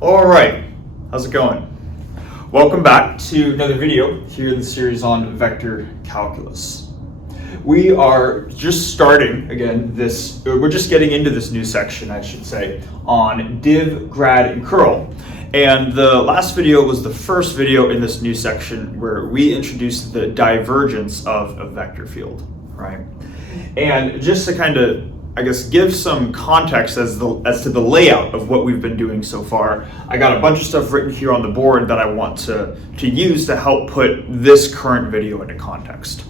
All right, how's it going? Welcome back to another video here in the series on vector calculus. We are just starting again we're just getting into this new section, I should say, on div, grad, and curl. And the last video was the first video in this new section where we introduced the divergence of a vector field, right? And just to kind of, I guess, give some context as to the layout of what we've been doing so far, I got a bunch of stuff written here on the board that I want to use to help put this current video into context.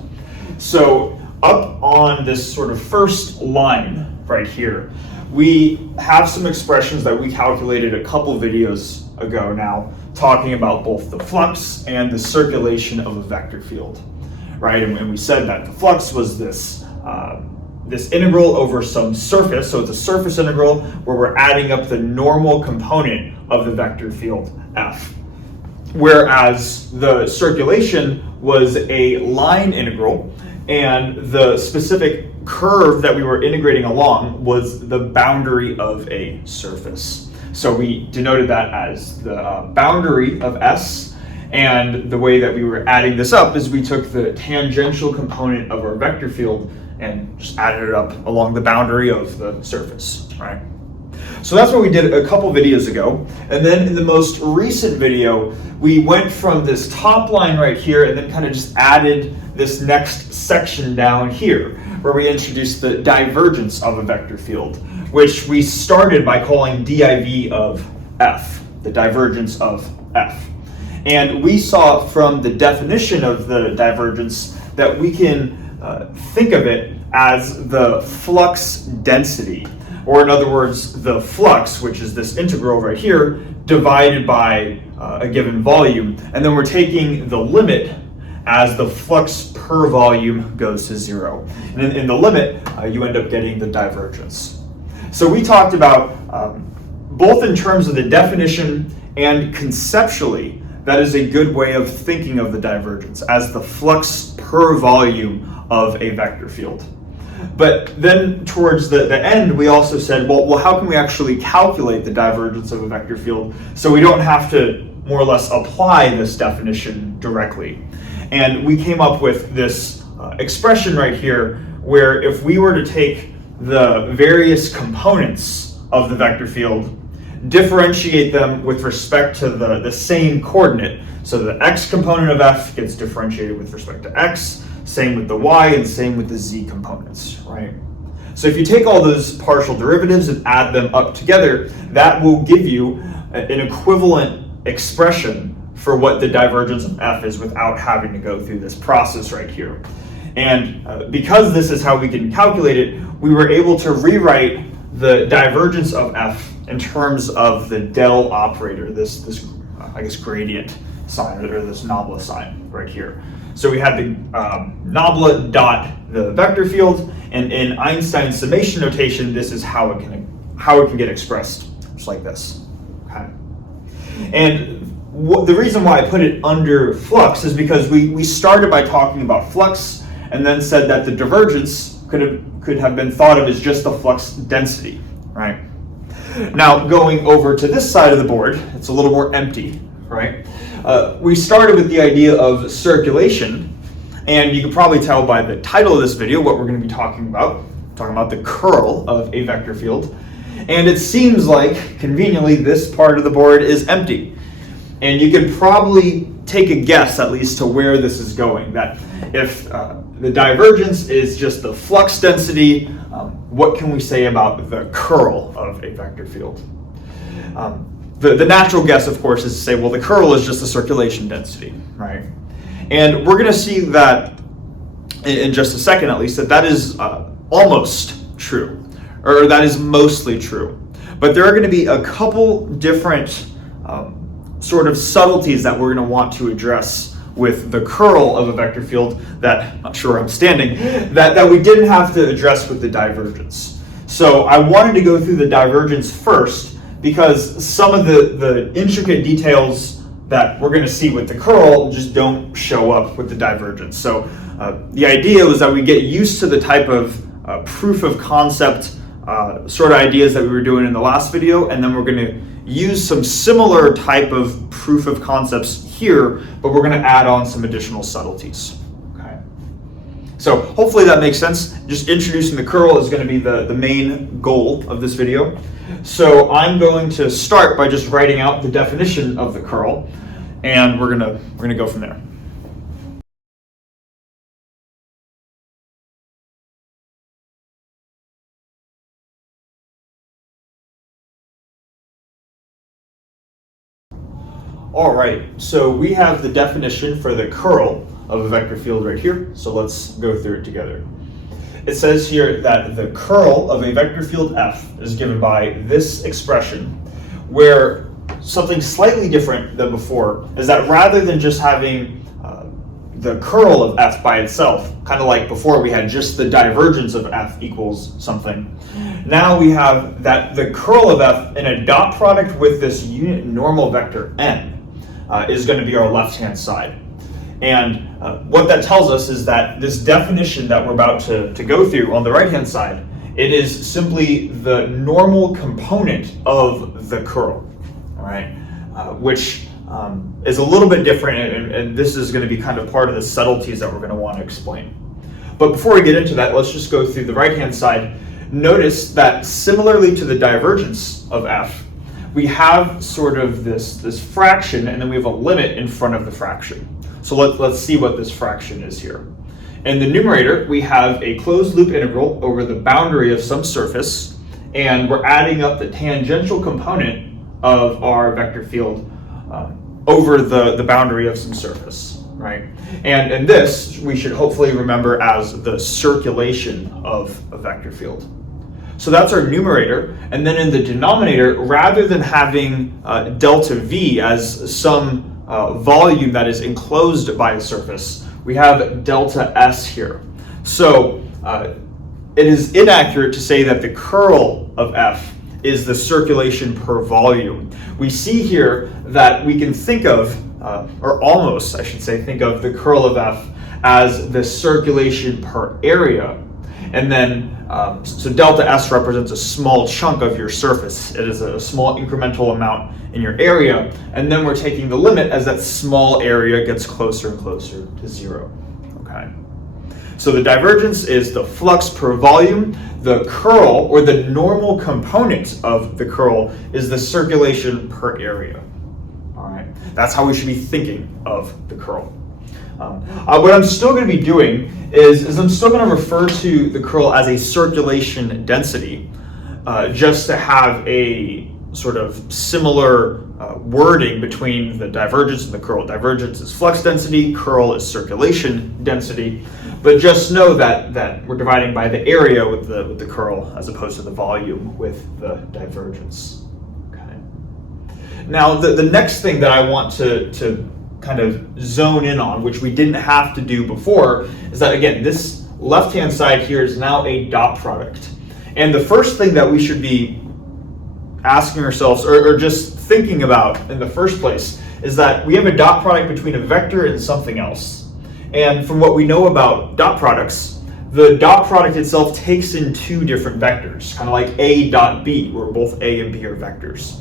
So up on this sort of first line right here, we have some expressions that we calculated a couple videos ago now, talking about both the flux and the circulation of a vector field, right? And we said that the flux was this integral over some surface, so it's a surface integral where we're adding up the normal component of the vector field f. Whereas the circulation was a line integral, and the specific curve that we were integrating along was the boundary of a surface. So we denoted that as the boundary of S, and the way that we were adding this up is we took the tangential component of our vector field and just added it up along the boundary of the surface, right? So that's what we did a couple videos ago. And then in the most recent video, we went from this top line right here and then kind of just added this next section down here, where we introduced the divergence of a vector field, which we started by calling div of f, the divergence of f. And we saw from the definition of the divergence that we can think of it as the flux density, or in other words, the flux, which is this integral right here, divided by a given volume. And then we're taking the limit as the flux per volume goes to zero. And in the limit, you end up getting the divergence. So we talked about, both in terms of the definition and conceptually, that is a good way of thinking of the divergence as the flux per volume of a vector field. But then towards the end, we also said, well, how can we actually calculate the divergence of a vector field so we don't have to more or less apply this definition directly? And we came up with this expression right here, where if we were to take the various components of the vector field, differentiate them with respect to the same coordinate. So the x component of f gets differentiated with respect to x, same with the y, and same with the z components, right? So if you take all those partial derivatives and add them up together, that will give you an equivalent expression for what the divergence of f is without having to go through this process right here. And because this is how we can calculate it, we were able to rewrite the divergence of f in terms of the del operator, this I guess gradient sign, or this nabla sign right here. So we had the nabla dot the vector field, and in Einstein's summation notation, this is how it can get expressed, just like this. Okay. And the reason why I put it under flux is because we started by talking about flux, and then said that the divergence could have been thought of as just the flux density, right? Now, going over to this side of the board, it's a little more empty, right? We started with the idea of circulation, and you can probably tell by the title of this video what we're going to be talking about the curl of a vector field. And it seems like, conveniently, this part of the board is empty. And you could probably take a guess, at least, to where this is going, that if the divergence is just the flux density, what can we say about the curl of a vector field? The natural guess, of course, is to say, well, the curl is just the circulation density, right? And we're going to see that in just a second, at least, that is almost true, or that is mostly true. But there are going to be a couple different sort of subtleties that we're going to want to address with the curl of a vector field that, I'm not sure where I'm standing, that we didn't have to address with the divergence. So I wanted to go through the divergence first, because some of the intricate details that we're going to see with the curl just don't show up with the divergence. So the idea was that we get used to the type of proof of concept sort of ideas that we were doing in the last video, and then we're going to use some similar type of proof of concepts here, but we're going to add on some additional subtleties. Okay. So hopefully that makes sense. Just introducing the curl is going to be the main goal of this video. So I'm going to start by just writing out the definition of the curl, and we're gonna go from there. All right, so we have the definition for the curl of a vector field right here, so let's go through it together. It says here that the curl of a vector field F is given by this expression, where something slightly different than before is that rather than just having the curl of F by itself, kind of like before we had just the divergence of F equals something, now we have that the curl of F in a dot product with this unit normal vector n is going to be our left-hand side. And what that tells us is that this definition that we're about to go through on the right-hand side, it is simply the normal component of the curl, all right, which is a little bit different, and this is going to be kind of part of the subtleties that we're going to want to explain. But before we get into that, let's just go through the right-hand side. Notice that similarly to the divergence of F, we have sort of this fraction, and then we have a limit in front of the fraction. So let's see what this fraction is here. In the numerator, we have a closed loop integral over the boundary of some surface, and we're adding up the tangential component of our vector field over the boundary of some surface, right? And this we should hopefully remember as the circulation of a vector field. So that's our numerator, and then in the denominator, rather than having delta V as some volume that is enclosed by a surface, we have delta S here. So it is inaccurate to say that the curl of F is the circulation per volume. We see here that we can think of, or almost I should say, think of the curl of F as the circulation per area. And then, so delta S represents a small chunk of your surface. It is a small incremental amount in your area. And then we're taking the limit as that small area gets closer and closer to zero, okay? So the divergence is the flux per volume. The curl, or the normal component of the curl, is the circulation per area, all right? That's how we should be thinking of the curl. What I'm still going to be doing is I'm still going to refer to the curl as a circulation density, just to have a sort of similar wording between the divergence and the curl. Divergence is flux density, curl is circulation density, but just know that we're dividing by the area with the curl as opposed to the volume with the divergence. Okay. Now the next thing that I want to kind of zone in on, which we didn't have to do before, is that again, this left-hand side here is now a dot product. And the first thing that we should be asking ourselves, or just thinking about in the first place, is that we have a dot product between a vector and something else. And from what we know about dot products, the dot product itself takes in two different vectors, kind of like A dot B, where both A and B are vectors.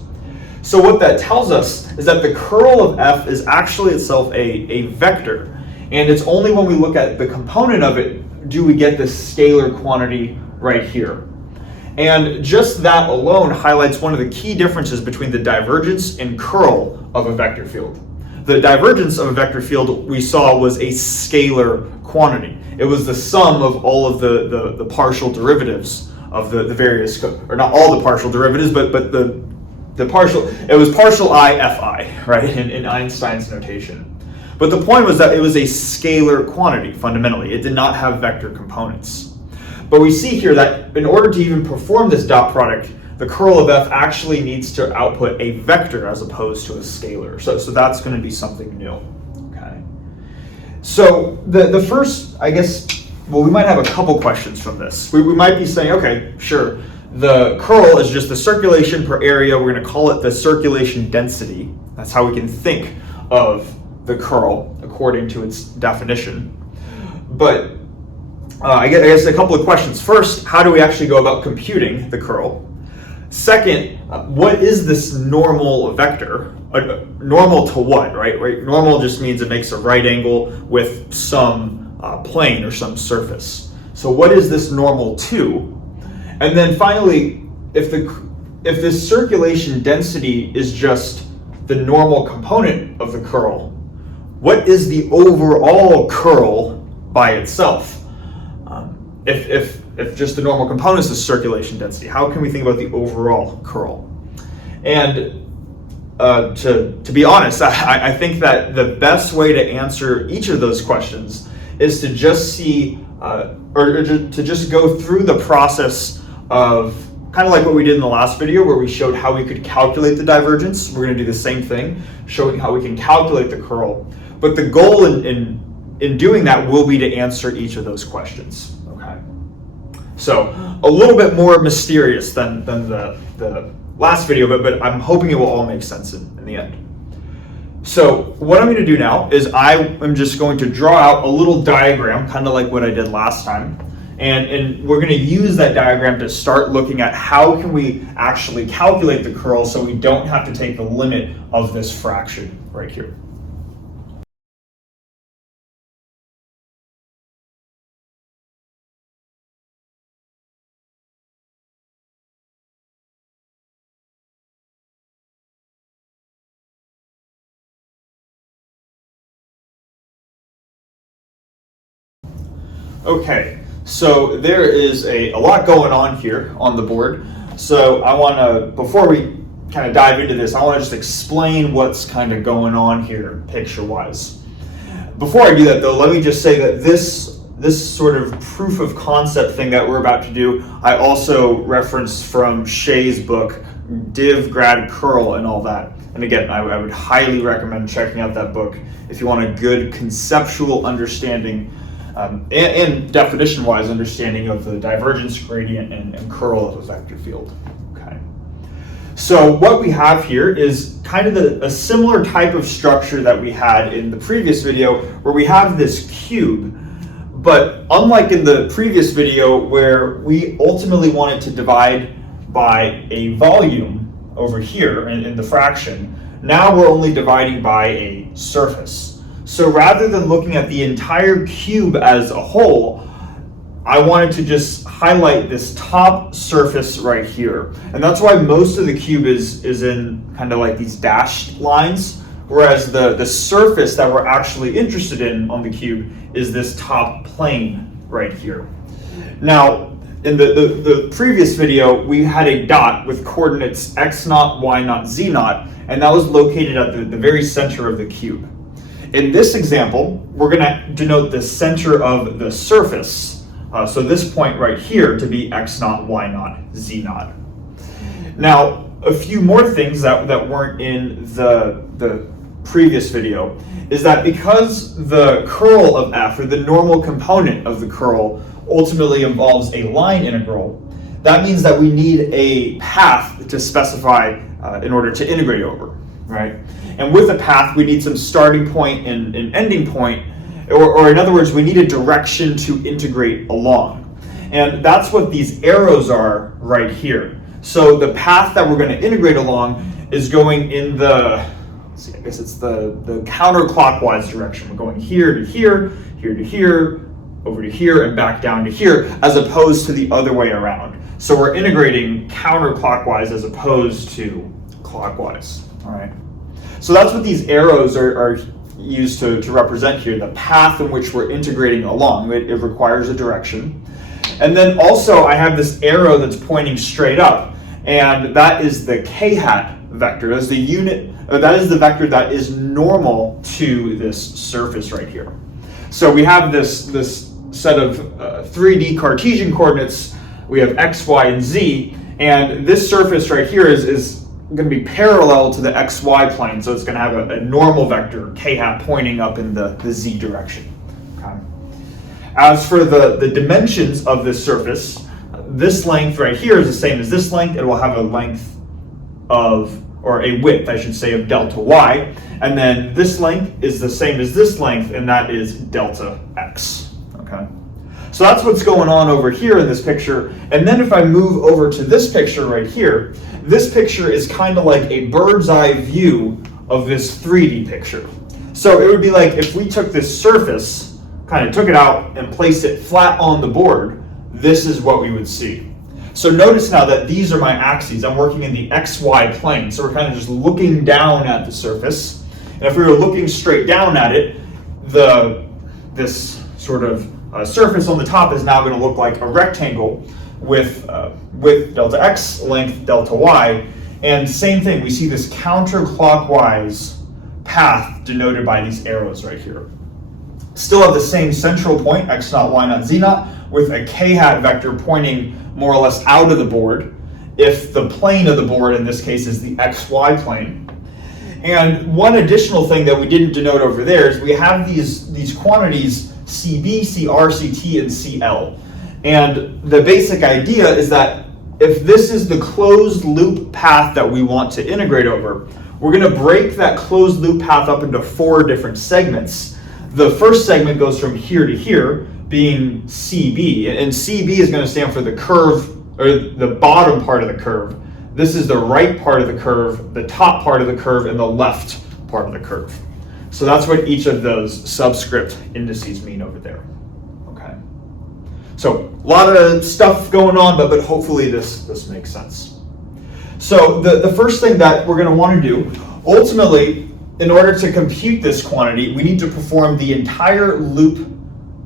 So what that tells us is that the curl of F is actually itself a vector, and it's only when we look at the component of it do we get this scalar quantity right here. And just that alone highlights one of the key differences between the divergence and curl of a vector field. The divergence of a vector field we saw was a scalar quantity. It was the sum of all of the partial derivatives of the various, or not all the partial derivatives, but the partial, it was partial I Fi, right, in Einstein's notation. But the point was that it was a scalar quantity, fundamentally. It did not have vector components. But we see here that in order to even perform this dot product, the curl of F actually needs to output a vector as opposed to a scalar. So that's going to be something new, okay? So the first, I guess, well, we might have a couple questions from this. We might be saying, okay, sure, the curl is just the circulation per area. We're going to call it the circulation density. That's how we can think of the curl according to its definition. But I guess a couple of questions. First, how do we actually go about computing the curl? Second, what is this normal vector? Normal to what, right? Normal just means it makes a right angle with some plane or some surface. So what is this normal to? And then finally, if this circulation density is just the normal component of the curl, what is the overall curl by itself? If just the normal component is the circulation density, how can we think about the overall curl? And to be honest, I think that the best way to answer each of those questions is to just see, or to just go through the process of kind of like what we did in the last video where we showed how we could calculate the divergence. We're going to do the same thing, showing how we can calculate the curl. But the goal in doing that will be to answer each of those questions. Okay. So a little bit more mysterious than the last video, but I'm hoping it will all make sense in the end. So what I'm going to do now is I am just going to draw out a little diagram, kind of like what I did last time. And we're going to use that diagram to start looking at how can we actually calculate the curl so we don't have to take the limit of this fraction right here. Okay, so there is a lot going on here on the board. So I want to, before we kind of dive into this, I want to just explain what's kind of going on here picture-wise. Before I do that though, let me just say that this sort of proof of concept thing that we're about to do, I also referenced from Shay's book, Div, Grad, Curl, and all that. And again, I would highly recommend checking out that book if you want a good conceptual understanding and definition-wise understanding of the divergence gradient and curl of a vector field. Okay. So what we have here is kind of a similar type of structure that we had in the previous video, where we have this cube, but unlike in the previous video where we ultimately wanted to divide by a volume over here in the fraction, now we're only dividing by a surface. So rather than looking at the entire cube as a whole, I wanted to just highlight this top surface right here. And that's why most of the cube is in kind of like these dashed lines, whereas the surface that we're actually interested in on the cube is this top plane right here. Now, in the previous video, we had a dot with coordinates x0, y0, z0, and that was located at the very center of the cube. In this example, we're going to denote the center of the surface, so this point right here, to be x0, y0, z0. Now, a few more things that weren't in the previous video is that because the curl of f, or the normal component of the curl, ultimately involves a line integral, that means that we need a path to specify in order to integrate over, right? And with a path, we need some starting point and ending point, or in other words, we need a direction to integrate along. And that's what these arrows are right here. So the path that we're going to integrate along is going in the, let's see, I guess it's the counterclockwise direction. We're going here to here, here to here, over to here, and back down to here, as opposed to the other way around. So we're integrating counterclockwise as opposed to clockwise, all right? So that's what these arrows are used to represent here, the path in which we're integrating along. It requires a direction. And then also I have this arrow that's pointing straight up, and that is the k-hat vector. That's the unit, that is the vector that is normal to this surface right here. So we have this set of 3D Cartesian coordinates. We have x, y, and z, and this surface right here is going to be parallel to the xy plane, so it's going to have a normal vector, k-hat, pointing up in the z direction. Okay. As for the dimensions of this surface, this length right here is the same as this length. It will have a length of, or a width, I should say, of delta y, and then this length is the same as this length, and that is delta x. Okay. So that's what's going on over here in this picture. And then if I move over to this picture right here, this picture is kind of like a bird's eye view of this 3D picture. So it would be like if we took this surface, kind of took it out and placed it flat on the board, this is what we would see. So notice now that these are my axes. I'm working in the XY plane. So we're kind of just looking down at the surface. And if we were looking straight down at it, this sort of surface on the top is now going to look like a rectangle with delta x, length delta y. And same thing, we see this counterclockwise path denoted by these arrows right here. Still have the same central point, x naught, y naught, z naught, with a k hat vector pointing more or less out of the board, if the plane of the board in this case is the xy plane. And one additional thing that we didn't denote over there is we have these quantities CB, CR, CT, and CL. And the basic idea is that if this is the closed loop path that we want to integrate over, we're going to break that closed loop path up into 4 different segments. The first segment goes from here to here, being CB, and CB is going to stand for the curve, or the bottom part of the curve. This is the right part of the curve, the top part of the curve, and the left part of the curve. So that's what each of those subscript indices mean over there. Okay. So a lot of stuff going on, but hopefully this makes sense. So the first thing that we're going to want to do, ultimately, in order to compute this quantity, we need to perform the entire loop,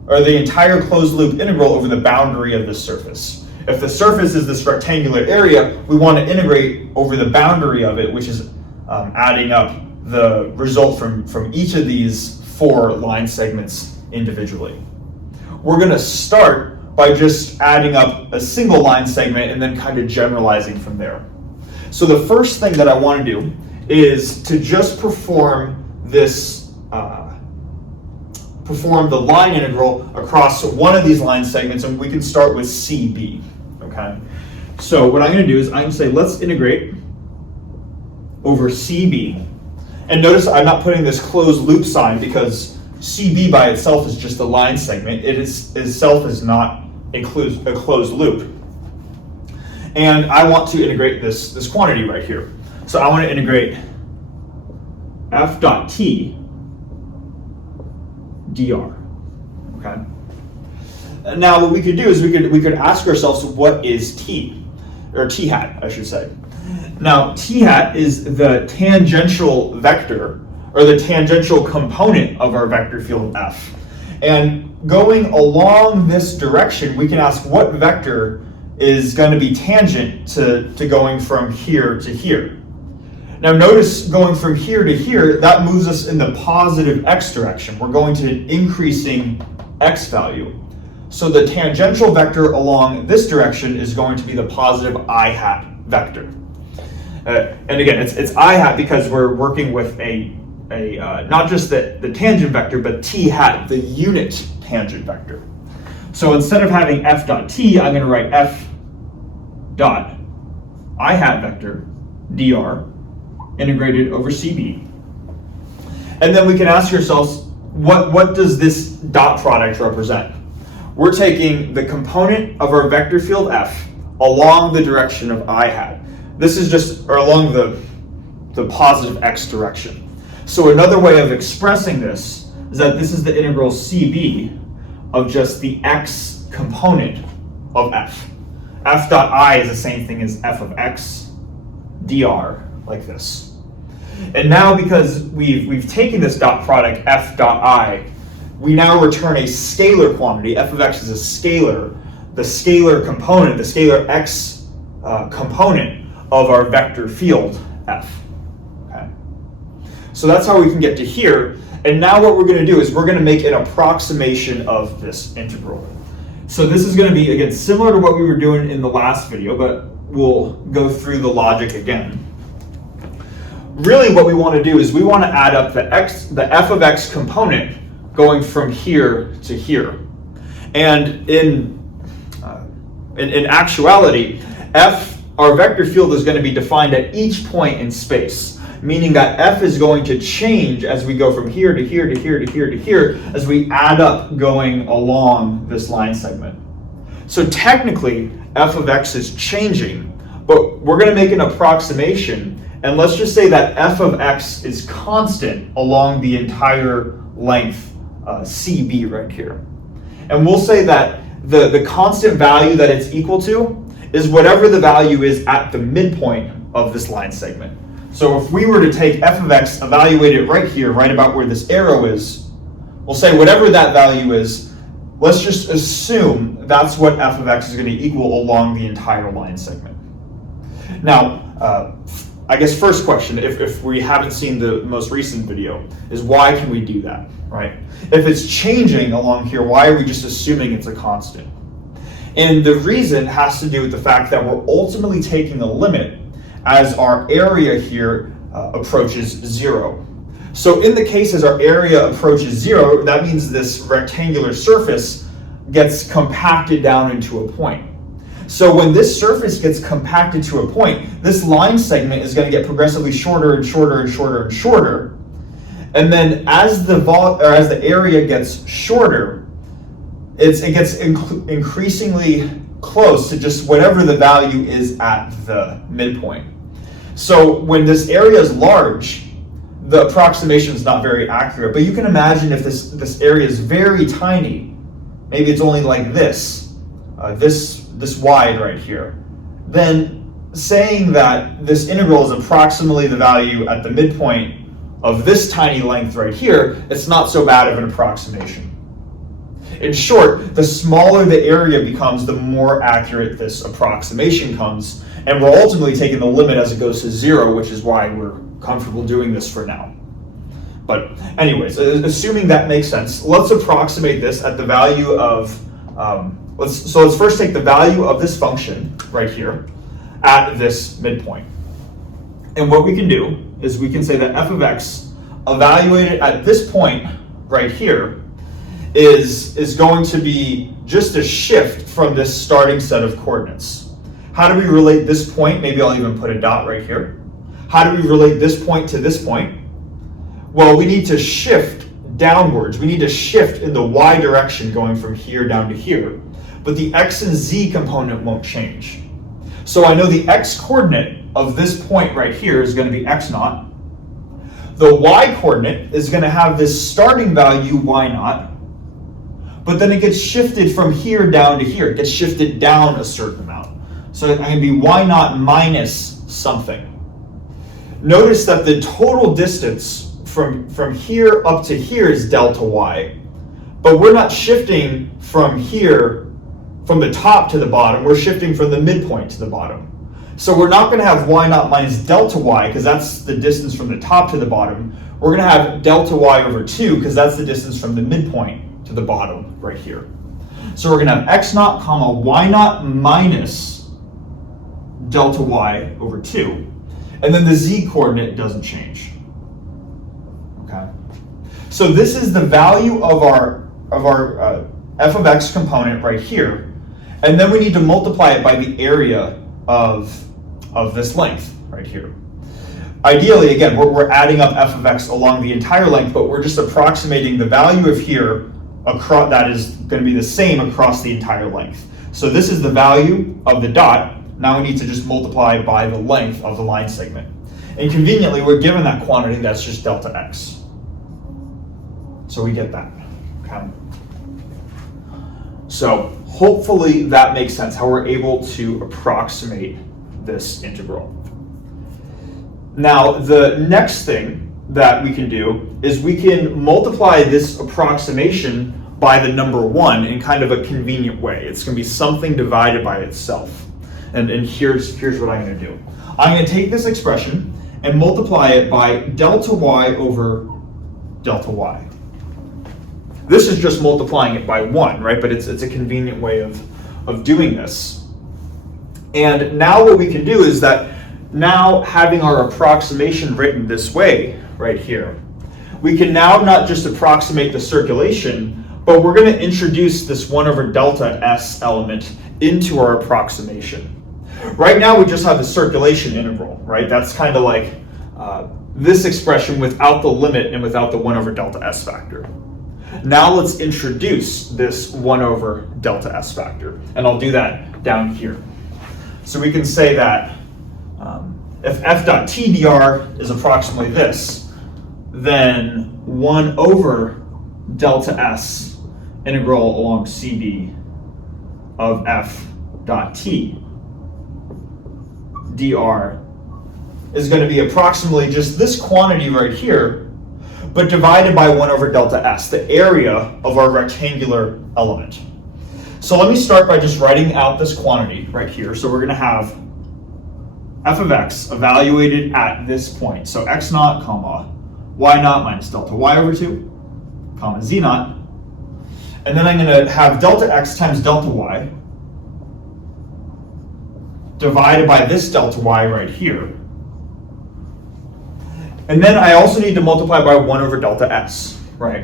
or the entire closed loop integral over the boundary of the surface. If the surface is this rectangular area, we want to integrate over the boundary of it, which is adding up the result from each of these 4 line segments individually. We're going to start by just adding up a single line segment and then kind of generalizing from there. So the first thing that I want to do is to just perform this, perform the line integral across one of these line segments, and we can start with CB. Okay. So what I'm going to do is I'm going to say let's integrate over CB. And notice I'm not putting this closed loop sign because CB by itself is just a line segment. It itself is not a closed loop. And I want to integrate this quantity right here. So I want to integrate f dot t dr. Okay. Now what we could do is we could ask ourselves, what is t, or t hat I should say. Now t hat is the tangential vector, or the tangential component of our vector field f. And going along this direction, we can ask what vector is going to be tangent to going from here to here. Now notice going from here to here, that moves us in the positive x direction. We're going to an increasing x value. So the tangential vector along this direction is going to be the positive I hat vector. And again, it's I hat because we're working with a not just the tangent vector, but t hat, the unit tangent vector. So instead of having f dot t, I'm going to write f dot I hat vector dr integrated over CB. And then we can ask ourselves, what does this dot product represent? We're taking the component of our vector field f along the direction of I hat. This is just, or along the positive x direction. So another way of expressing this is that this is the integral CB of just the x component of f. F dot I is the same thing as f of x dr, like this. And now because we've taken this dot product f dot I, we now return a scalar quantity. F of x is a scalar. The scalar component, the scalar x component of our vector field f. Okay. So that's how we can get to here. And now what we're going to do is we're going to make an approximation of this integral. So this is going to be, again, similar to what we were doing in the last video, but we'll go through the logic again. Really what we want to do is we want to add up the f of x component going from here to here. And in actuality, our vector field is going to be defined at each point in space. meaning that f is going to change as we go from here to here to here to here to here as we add up going along this line segment. So technically, f of x is changing, but we're going to make an approximation, and let's just say that f of x is constant along the entire length CB right here. And we'll say that the constant value that it's equal to is whatever the value is at the midpoint of this line segment. So if we were to take f of x, evaluate it right here, right about where this arrow is, we'll say whatever that value is, let's just assume that's what f of x is going to equal along the entire line segment. Now, I guess first question, if we haven't seen the most recent video, is why can we do that, right? If it's changing along here, why are we just assuming it's a constant? And the reason has to do with the fact that we're ultimately taking a limit as our area here approaches 0. So in the case as our area approaches 0, that means this rectangular surface gets compacted down into a point. So when this surface gets compacted to a point, this line segment is going to get progressively shorter and shorter and shorter and shorter. And then as the area gets shorter, it gets increasingly close to just whatever the value is at the midpoint. So when this area is large, the approximation is not very accurate. But you can imagine if this area is very tiny, maybe it's only like this wide right here, then saying that this integral is approximately the value at the midpoint of this tiny length right here, it's not so bad of an approximation. In short, the smaller the area becomes, the more accurate this approximation comes, and we're ultimately taking the limit as it goes to 0, which is why we're comfortable doing this for now. But anyways, assuming that makes sense, let's approximate this at the value of, let's first take the value of this function right here at this midpoint. And what we can do is we can say that f of x evaluated at this point right here is going to be just a shift from this starting set of coordinates. How do we relate this point? Maybe I'll even put a dot right here. How do we relate this point to this point? Well, we need to shift downwards. We need to shift in the y direction going from here down to here. But the x and z component won't change. So I know the x coordinate of this point right here is going to be x naught. The y coordinate is going to have this starting value y naught. But then it gets shifted from here down to here. It gets shifted down a certain amount. So it can be y naught minus something. Notice that the total distance from here up to here is delta y. But we're not shifting from here, from the top to the bottom. We're shifting from the midpoint to the bottom. So we're not going to have y naught minus delta y, because that's the distance from the top to the bottom. We're going to have delta y over 2, because that's the distance from the midpoint to the bottom right here. So we're going to have x naught comma y naught minus delta y over 2. And then the z coordinate doesn't change. Okay. So this is the value of our f of x component right here. And then we need to multiply it by the area of this length right here. Ideally, again, we're adding up f of x along the entire length, but we're just approximating the value of here across, that is going to be the same across the entire length. So this is the value of the dot. Now we need to just multiply by the length of the line segment. And conveniently, we're given that quantity that's just delta x. So we get that. Okay. So hopefully that makes sense, how we're able to approximate this integral. Now, the next thing that we can do is we can multiply this approximation by the number 1 in kind of a convenient way. It's going to be something divided by itself. And here's what I'm going to do. I'm going to take this expression and multiply it by delta y over delta y. This is just multiplying it by 1, right? But it's a convenient way of doing this. And now what we can do is that now having our approximation written this way, right here, we can now not just approximate the circulation, but we're going to introduce this 1 over delta s element into our approximation. Right now we just have the circulation integral, right? That's kind of like this expression without the limit and without the 1 over delta s factor. Now let's introduce this 1 over delta s factor, and I'll do that down here. So we can say that if f dot t dr is approximately this, then 1 over delta s integral along CB of f dot t dr is going to be approximately just this quantity right here, but divided by 1 over delta s, the area of our rectangular element. So let me start by just writing out this quantity right here. So we're going to have f of x evaluated at this point. So x naught, comma, y naught minus delta y over 2, comma, z naught. And then I'm going to have delta x times delta y divided by this delta y right here. And then I also need to multiply by 1 over delta s, right?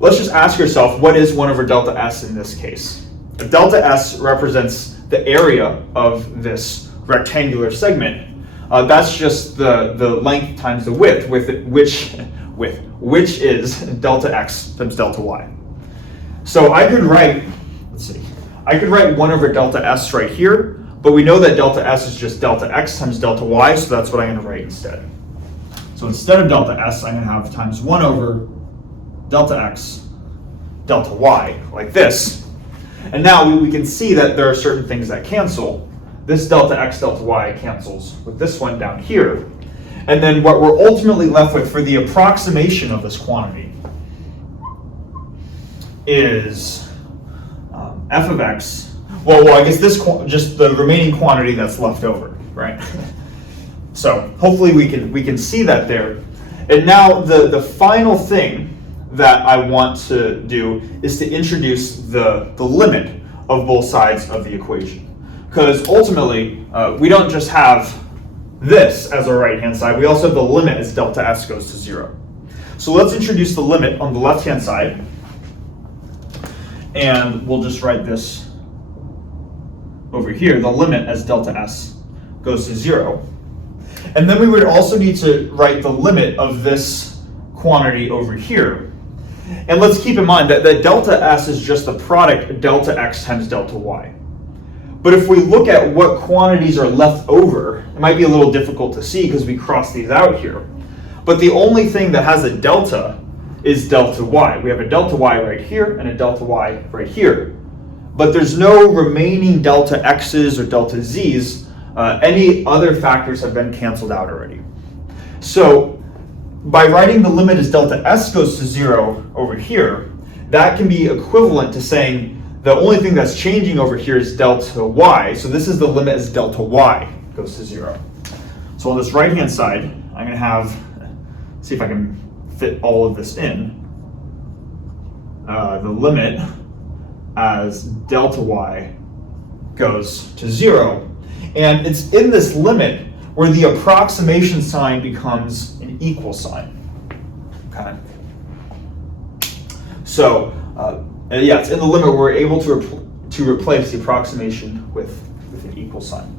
Let's just ask yourself, what is 1 over delta s in this case? If delta s represents the area of this rectangular segment, that's just the length times the width, which is delta x times delta y. So I could write, I could write 1 over delta s right here, but we know that delta s is just delta x times delta y, so that's what I'm going to write instead. So instead of delta s, I'm going to have times 1 over delta x, delta y, like this. And now we can see that there are certain things that cancel. This delta x, delta y cancels with this one down here. And then what we're ultimately left with for the approximation of this quantity is f of x. Well, I guess this just the remaining quantity that's left over, right? So hopefully we can see that there. And now the final thing that I want to do is to introduce the limit of both sides of the equation. Because ultimately, we don't just have this as our right-hand side, we also have the limit as delta s goes to 0. So let's introduce the limit on the left-hand side, and we'll just write this over here, the limit as delta s goes to 0. And then we would also need to write the limit of this quantity over here. And let's keep in mind that delta s is just the product delta x times delta y. But if we look at what quantities are left over, it might be a little difficult to see because we cross these out here. But the only thing that has a delta is delta y. We have a delta y right here and a delta y right here. But there's no remaining delta x's or delta z's. Any other factors have been canceled out already. So by writing the limit as delta s goes to 0 over here, that can be equivalent to saying the only thing that's changing over here is delta y. So this is the limit as delta y goes to 0. So on this right-hand side, I'm going to have, see if I can fit all of this in, the limit as delta y goes to 0. And it's in this limit where the approximation sign becomes an equal sign. Okay. So yeah, it's in the limit where we're able to replace the approximation with an equal sign.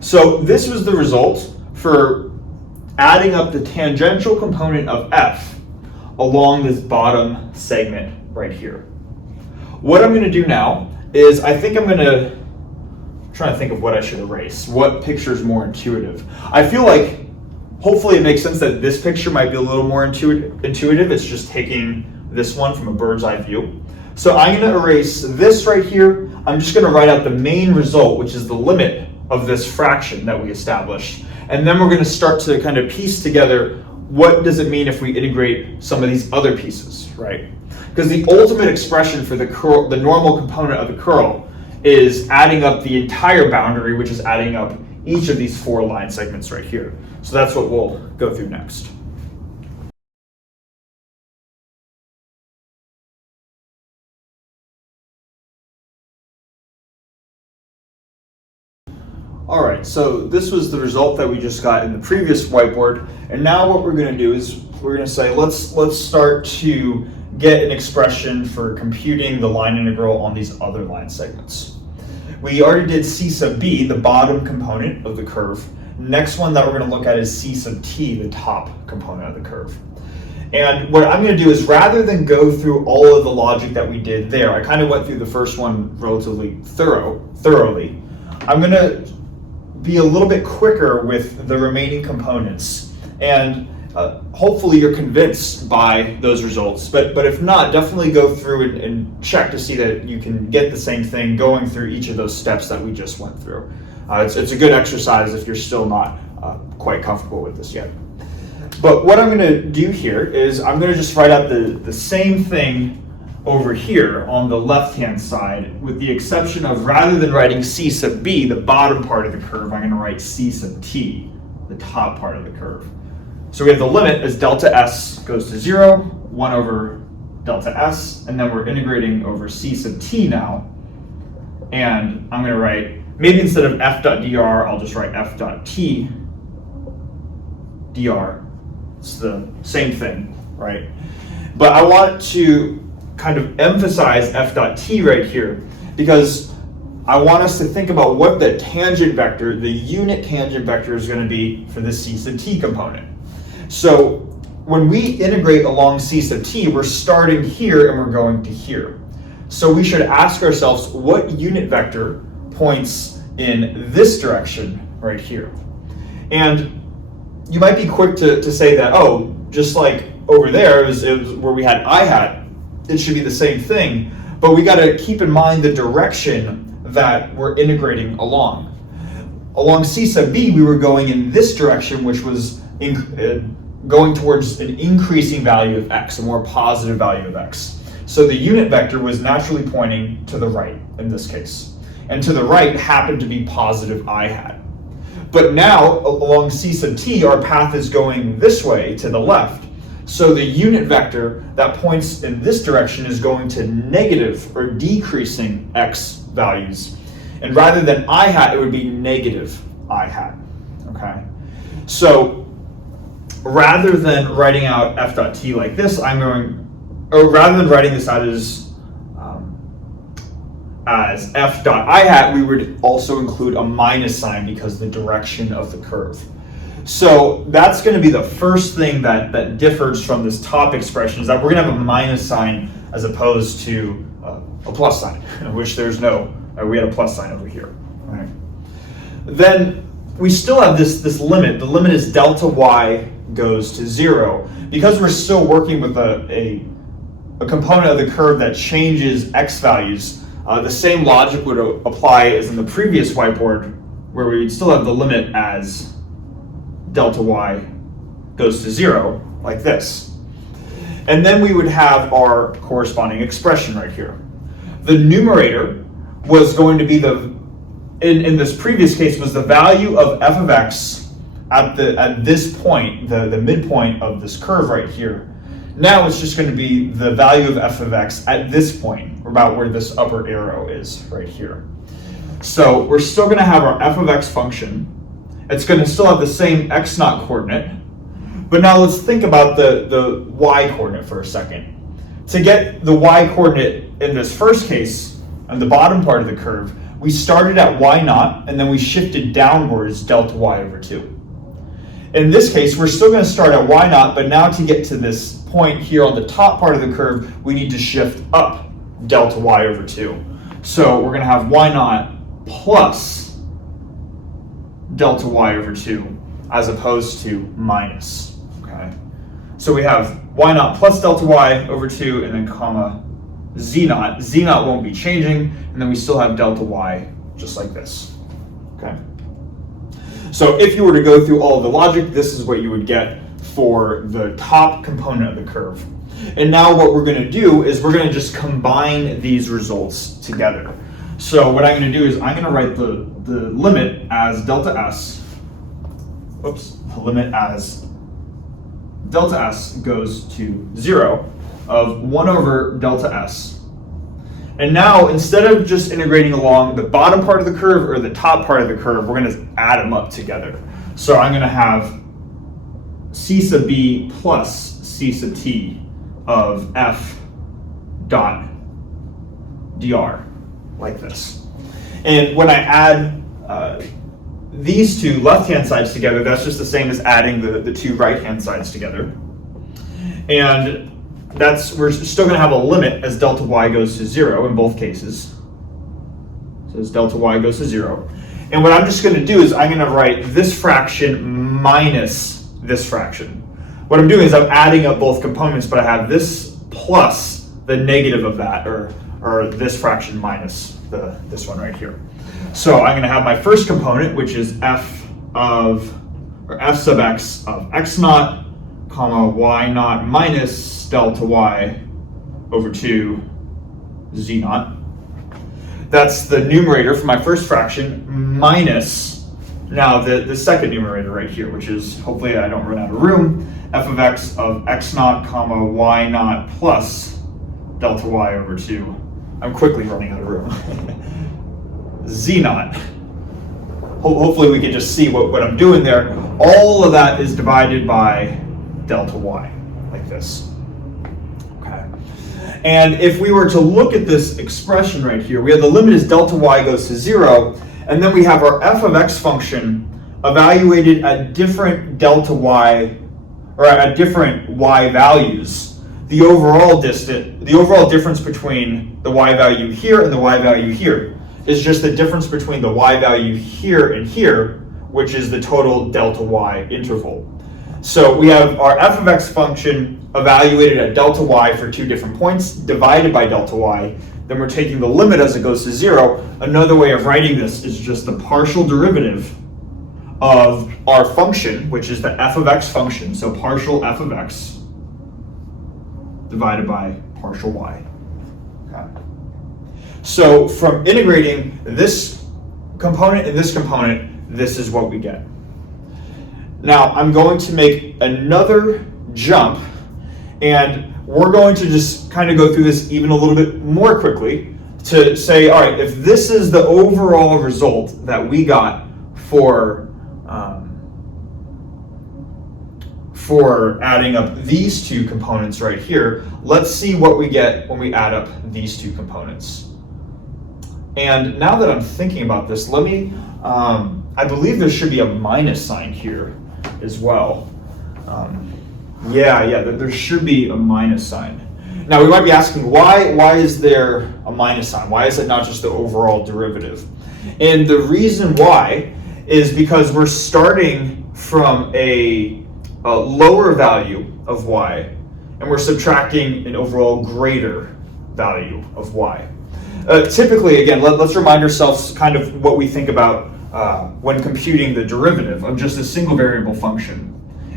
So this was the result for adding up the tangential component of f along this bottom segment right here. What I'm going to do now is I think I'm going to try to think of what I should erase. What picture is more intuitive? I feel like hopefully it makes sense that this picture might be a little more intuitive. It's just taking this one from a bird's eye view. So I'm going to erase this right here. I'm just going to write out the main result, which is the limit of this fraction that we established. And then we're going to start to kind of piece together what does it mean if we integrate some of these other pieces, right? Because the ultimate expression for the curl, the normal component of the curl, is adding up the entire boundary, which is adding up each of these 4 line segments right here. So that's what we'll go through next. All right, so this was the result that we just got in the previous whiteboard, and now what we're going to do is we're going to say let's start to get an expression for computing the line integral on these other line segments. We already did c sub b, the bottom component of the curve. Next one that we're going to look at is C sub t, the top component of the curve. And what I'm going to do is, rather than go through all of the logic that we did there, I kind of went through the first one relatively thoroughly. I'm going to be a little bit quicker with the remaining components, and hopefully you're convinced by those results. But if not, definitely go through and check to see that you can get the same thing going through each of those steps that we just went through. It's a good exercise if you're still not quite comfortable with this yet. But what I'm going to do here is I'm going to just write out the same thing over here on the left-hand side, with the exception of, rather than writing C sub b, the bottom part of the curve, I'm going to write C sub t, the top part of the curve. So we have the limit as delta s goes to 0, 1 over delta s, and then we're integrating over C sub t now. And I'm going to write, maybe instead of f dot dr, I'll just write f dot t dr. It's the same thing, right? But I want to kind of emphasize f dot t right here, because I want us to think about what the tangent vector, the unit tangent vector, is going to be for the C sub t component. So when we integrate along C sub t, we're starting here and we're going to here. So we should ask ourselves, what unit vector points in this direction right here? And you might be quick to say that, oh, just like over there, it was where we had I hat, it should be the same thing. But we got to keep in mind the direction that we're integrating along. Along C sub b, we were going in this direction, which was going towards an increasing value of x, a more positive value of x. So the unit vector was naturally pointing to the right in this case. And to the right happened to be positive I hat. But now, along C sub t, our path is going this way to the left. So the unit vector that points in this direction is going to negative or decreasing x values. And rather than I hat, it would be negative I hat, okay? So rather than writing out f dot t like this, rather than writing this out as f dot I hat, we would also include a minus sign because the direction of the curve. So that's going to be the first thing that differs from this top expression, is that we're going to have a minus sign as opposed to a plus sign, which there's no, we had a plus sign over here. Right? Then we still have this limit. The limit is delta y goes to 0. Because we're still working with a component of the curve that changes x values, the same logic would apply as in the previous whiteboard, where we would still have the limit as delta y goes to 0, like this. And then we would have our corresponding expression right here. The numerator was going to be in this previous case, was the value of f of x at this point, the midpoint of this curve right here. Now it's just going to be the value of f of x at this point, about where this upper arrow is right here. So we're still going to have our f of x function. It's going to still have the same x naught coordinate. But now let's think about the y coordinate for a second. To get the y coordinate in this first case, on the bottom part of the curve, we started at y naught and then we shifted downwards delta y over 2. In this case, we're still going to start at y naught, but now to get to this point here on the top part of the curve, we need to shift up delta y over 2. So we're going to have y naught plus delta y over 2 as opposed to minus. Okay. So we have y naught plus delta y over 2 and then comma z naught. Z naught won't be changing, and then we still have delta y just like this. Okay. So if you were to go through all of the logic, this is what you would get for the top component of the curve. And now what we're going to do is we're going to just combine these results together. So what I'm going to do is I'm going to write the limit as delta s. Oops, the limit as delta s goes to 0 of 1 over delta s. And now, instead of just integrating along the bottom part of the curve or the top part of the curve, we're going to add them up together. So I'm going to have c sub b plus c sub t of f dot dr, like this. And when I add these two left-hand sides together, that's just the same as adding the two right-hand sides together. And we're still going to have a limit as delta y goes to 0 in both cases. So as delta y goes to 0. And what I'm just going to do is I'm going to write this fraction minus this fraction. What I'm doing is I'm adding up both components, but I have this plus the negative of that, or this fraction minus this one right here. So I'm going to have my first component, which is f sub x of x naught, comma y naught minus delta y over 2 z naught. That's the numerator for my first fraction minus now the second numerator right here, which is, hopefully I don't run out of room, f of x naught, comma y naught plus delta y over 2. I'm quickly running out of room. Z naught. Hopefully we can just see what I'm doing there. All of that is divided by delta y, like this. Okay. And if we were to look at this expression right here, we have the limit as delta y goes to 0, and then we have our f of x function evaluated at different delta y, or at different y values. The overall difference between the y value here and the y value here is just the difference between the y value here and here, which is the total delta y interval. So we have our f of x function evaluated at delta y for two different points, divided by delta y. Then we're taking the limit as it goes to 0. Another way of writing this is just the partial derivative of our function, which is the f of x function. So partial f of x divided by partial y. Okay. So from integrating this component and this component, this is what we get. Now I'm going to make another jump, and we're going to just kind of go through this even a little bit more quickly to say, all right, if this is the overall result that we got for adding up these two components right here, let's see what we get when we add up these two components. And now that I'm thinking about this, let me, I believe there should be a minus sign here as well. There should be a minus sign. Now we might be asking, why is there a minus sign? Why is it not just the overall derivative? And the reason why is because we're starting from a lower value of y, and we're subtracting an overall greater value of y. Typically, again, let's remind ourselves kind of what we think about when computing the derivative of just a single variable function.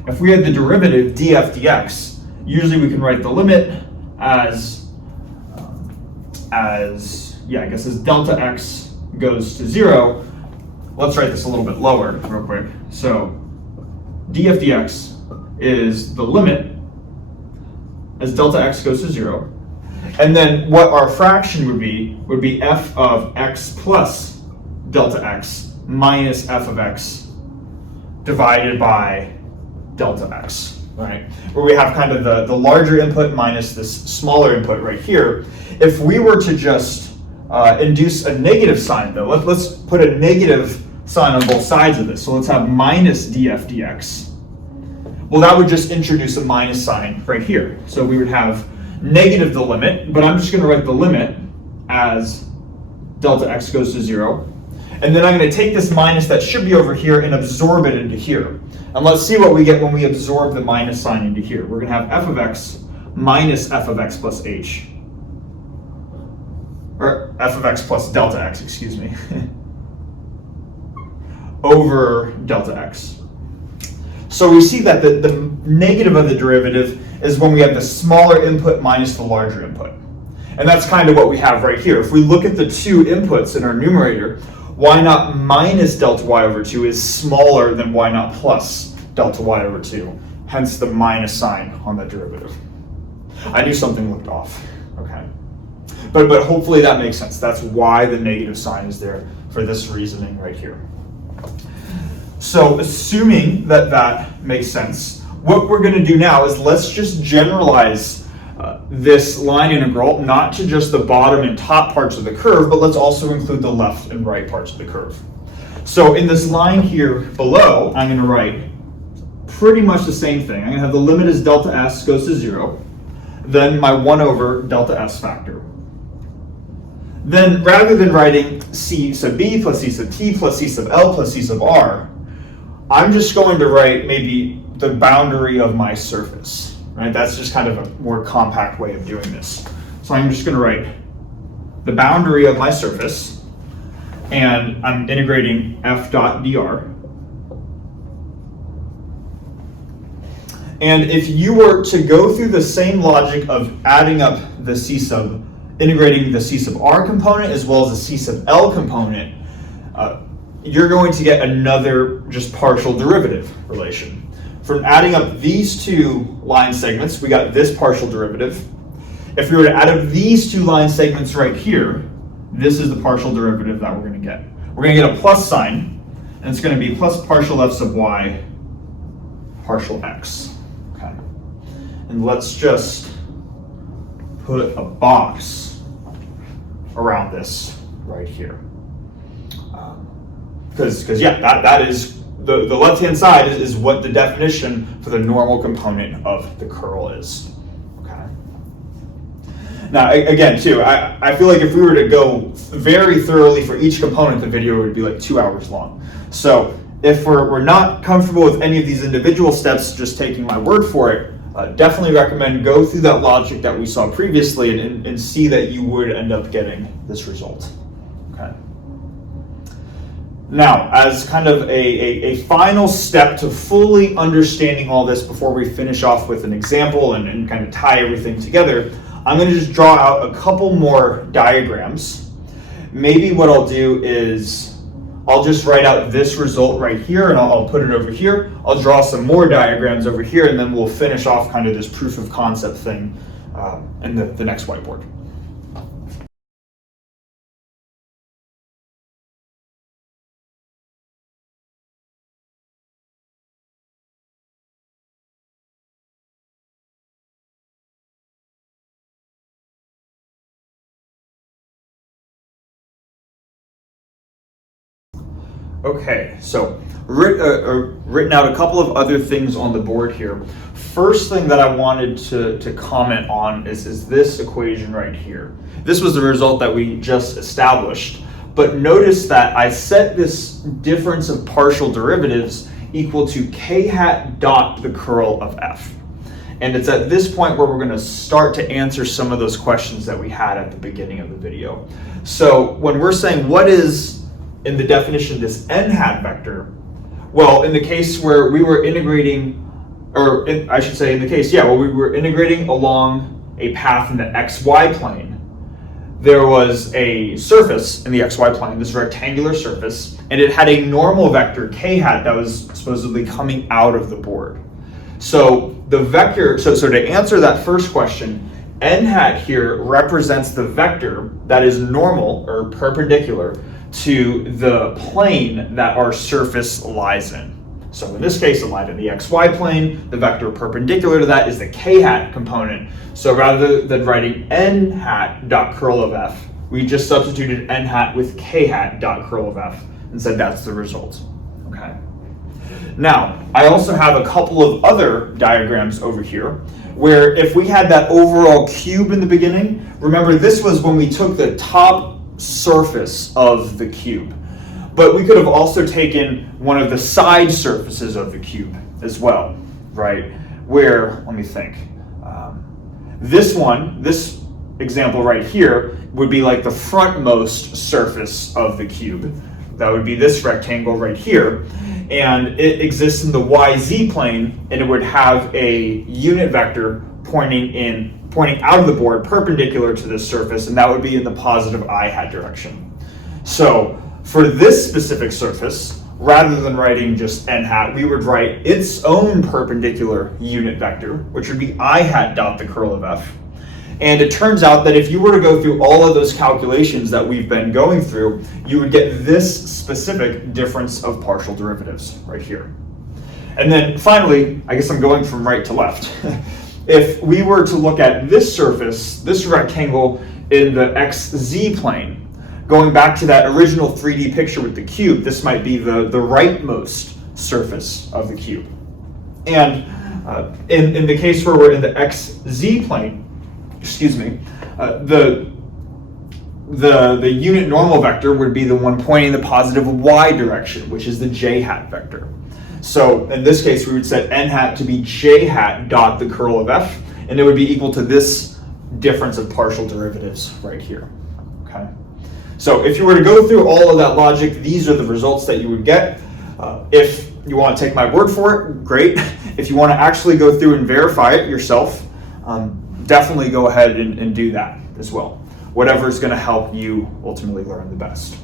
If we had the derivative df dx, usually we can write the limit as delta x goes to 0. Let's write this a little bit lower real quick. So df dx is the limit as delta x goes to 0. And then what our fraction would be f of x plus delta x minus f of x divided by delta x, right? Where we have kind of the larger input minus this smaller input right here. If we were to just induce a negative sign though, let's put a negative sign on both sides of this. So let's have minus df dx. Well, that would just introduce a minus sign right here. So we would have negative the limit, but I'm just going to write the limit as delta x goes to 0. And then I'm going to take this minus that should be over here and absorb it into here. And let's see what we get when we absorb the minus sign into here. We're going to have f of x minus f of x plus h. Or f of x plus delta x, excuse me. Over delta x. So we see that the negative of the derivative is when we have the smaller input minus the larger input. And that's kind of what we have right here. If we look at the two inputs in our numerator, y naught minus delta y over 2 is smaller than y naught plus delta y over 2, hence the minus sign on the derivative. I knew something looked off, okay? But hopefully that makes sense. That's why the negative sign is there for this reasoning right here. So assuming that that makes sense, what we're going to do now is let's just generalize this line integral, not to just the bottom and top parts of the curve, but let's also include the left and right parts of the curve. So in this line here below, I'm going to write pretty much the same thing. I'm going to have the limit as delta s goes to 0, then my 1 over delta s factor. Then rather than writing c sub b plus c sub t plus c sub l plus c sub r, I'm just going to write maybe the boundary of my surface. Right? That's just kind of a more compact way of doing this. So I'm just going to write the boundary of my surface, and I'm integrating f dot dr. And if you were to go through the same logic of adding up the c sub, integrating the c sub r component as well as the c sub l component, you're going to get another just partial derivative relation. From adding up these two line segments, we got this partial derivative. If we were to add up these two line segments right here, this is the partial derivative that we're going to get. We're going to get a plus sign, and it's going to be plus partial f sub y partial x. Okay. And let's just put a box around this right here. Because yeah, that is the left-hand side is what the definition for the normal component of the curl is. Okay. Now again, too, I feel like if we were to go very thoroughly for each component, the video would be like 2 hours long. So if we're not comfortable with any of these individual steps, just taking my word for it, definitely recommend go through that logic that we saw previously and see that you would end up getting this result. Okay. Now, as kind of a final step to fully understanding all this before we finish off with an example and kind of tie everything together, I'm going to just draw out a couple more diagrams. Maybe what I'll do is I'll just write out this result right here and I'll put it over here. I'll draw some more diagrams over here, and then we'll finish off kind of this proof of concept thing in the next whiteboard. Okay, so written out a couple of other things on the board here. First thing that I wanted to comment on is this equation right here. This was the result that we just established, but notice that I set this difference of partial derivatives equal to k hat dot the curl of f. And it's at this point where we're going to start to answer some of those questions that we had at the beginning of the video. So when we're saying what is in the definition this n hat vector, well, in the case where we were integrating, or I should say in the case, we were integrating along a path in the xy plane, there was a surface in the xy plane, this rectangular surface, and it had a normal vector k hat that was supposedly coming out of the board. So the vector, so to answer that first question, n hat here represents the vector that is normal or perpendicular to the plane that our surface lies in. So in this case, it lied in the xy plane. The vector perpendicular to that is the k hat component. So rather than writing n hat dot curl of f, we just substituted n hat with k hat dot curl of f and said that's the result. Okay. Now, I also have a couple of other diagrams over here where if we had that overall cube in the beginning, remember this was when we took the top surface of the cube. But we could have also taken one of the side surfaces of the cube as well, right? Where, let me think, this example right here would be like the frontmost surface of the cube. That would be this rectangle right here. And it exists in the YZ plane, and it would have a unit vector pointing out of the board perpendicular to this surface, and that would be in the positive I hat direction. So for this specific surface, rather than writing just n hat, we would write its own perpendicular unit vector, which would be I hat dot the curl of f. And it turns out that if you were to go through all of those calculations that we've been going through, you would get this specific difference of partial derivatives right here. And then finally, I guess I'm going from right to left. If we were to look at this surface, this rectangle in the XZ plane, going back to that original 3D picture with the cube, this might be the rightmost surface of the cube. And in the case where we're in the xz plane, the unit normal vector would be the one pointing the positive y direction, which is the j hat vector. So in this case, we would set n hat to be j hat dot the curl of f, and it would be equal to this difference of partial derivatives right here. Okay. So if you were to go through all of that logic, these are the results that you would get. If you want to take my word for it, great. If you want to actually go through and verify it yourself, definitely go ahead and do that as well. Whatever is going to help you ultimately learn the best.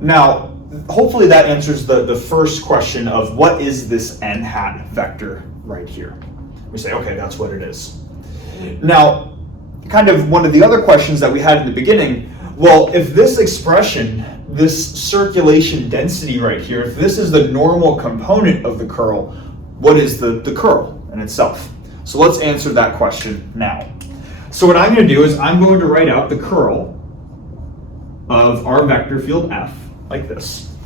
Now, hopefully that answers the first question of what is this n hat vector right here. We say, okay, that's what it is. Now, kind of one of the other questions that we had in the beginning, well, if this expression, this circulation density right here, if this is the normal component of the curl, what is the curl in itself? So let's answer that question now. So what I'm going to do is I'm going to write out the curl of our vector field f like this.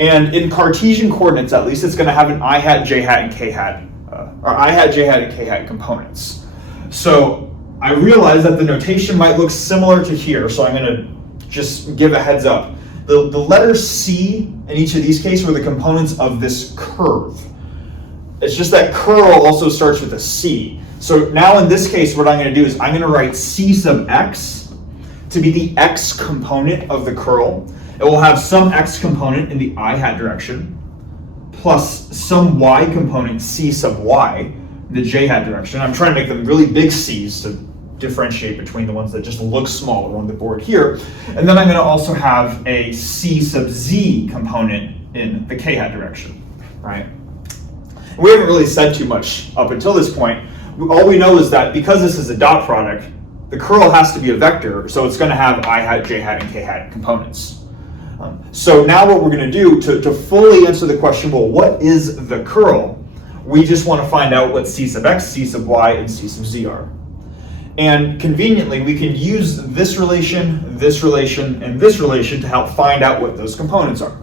And in Cartesian coordinates, at least, it's going to have an I hat, j hat, and k hat, or I hat, j hat, and k hat components. So I realize that the notation might look similar to here, so I'm going to just give a heads up. The letter C in each of these cases were the components of this curve. It's just that curl also starts with a C. So now in this case, what I'm going to do is I'm going to write C sub x to be the x component of the curl. It will have some x component in the I hat direction, plus some y component C sub y in the j hat direction. I'm trying to make them really big C's to differentiate between the ones that just look smaller on the board here. And then I'm going to also have a C sub z component in the k hat direction, right? We haven't really said too much up until this point. All we know is that because this is a dot product, the curl has to be a vector, so it's going to have I hat, j hat, and k hat components. So now what we're going to do to fully answer the question, well, what is the curl? We just want to find out what C sub x, C sub y, and C sub z are. And conveniently, we can use this relation, and this relation to help find out what those components are.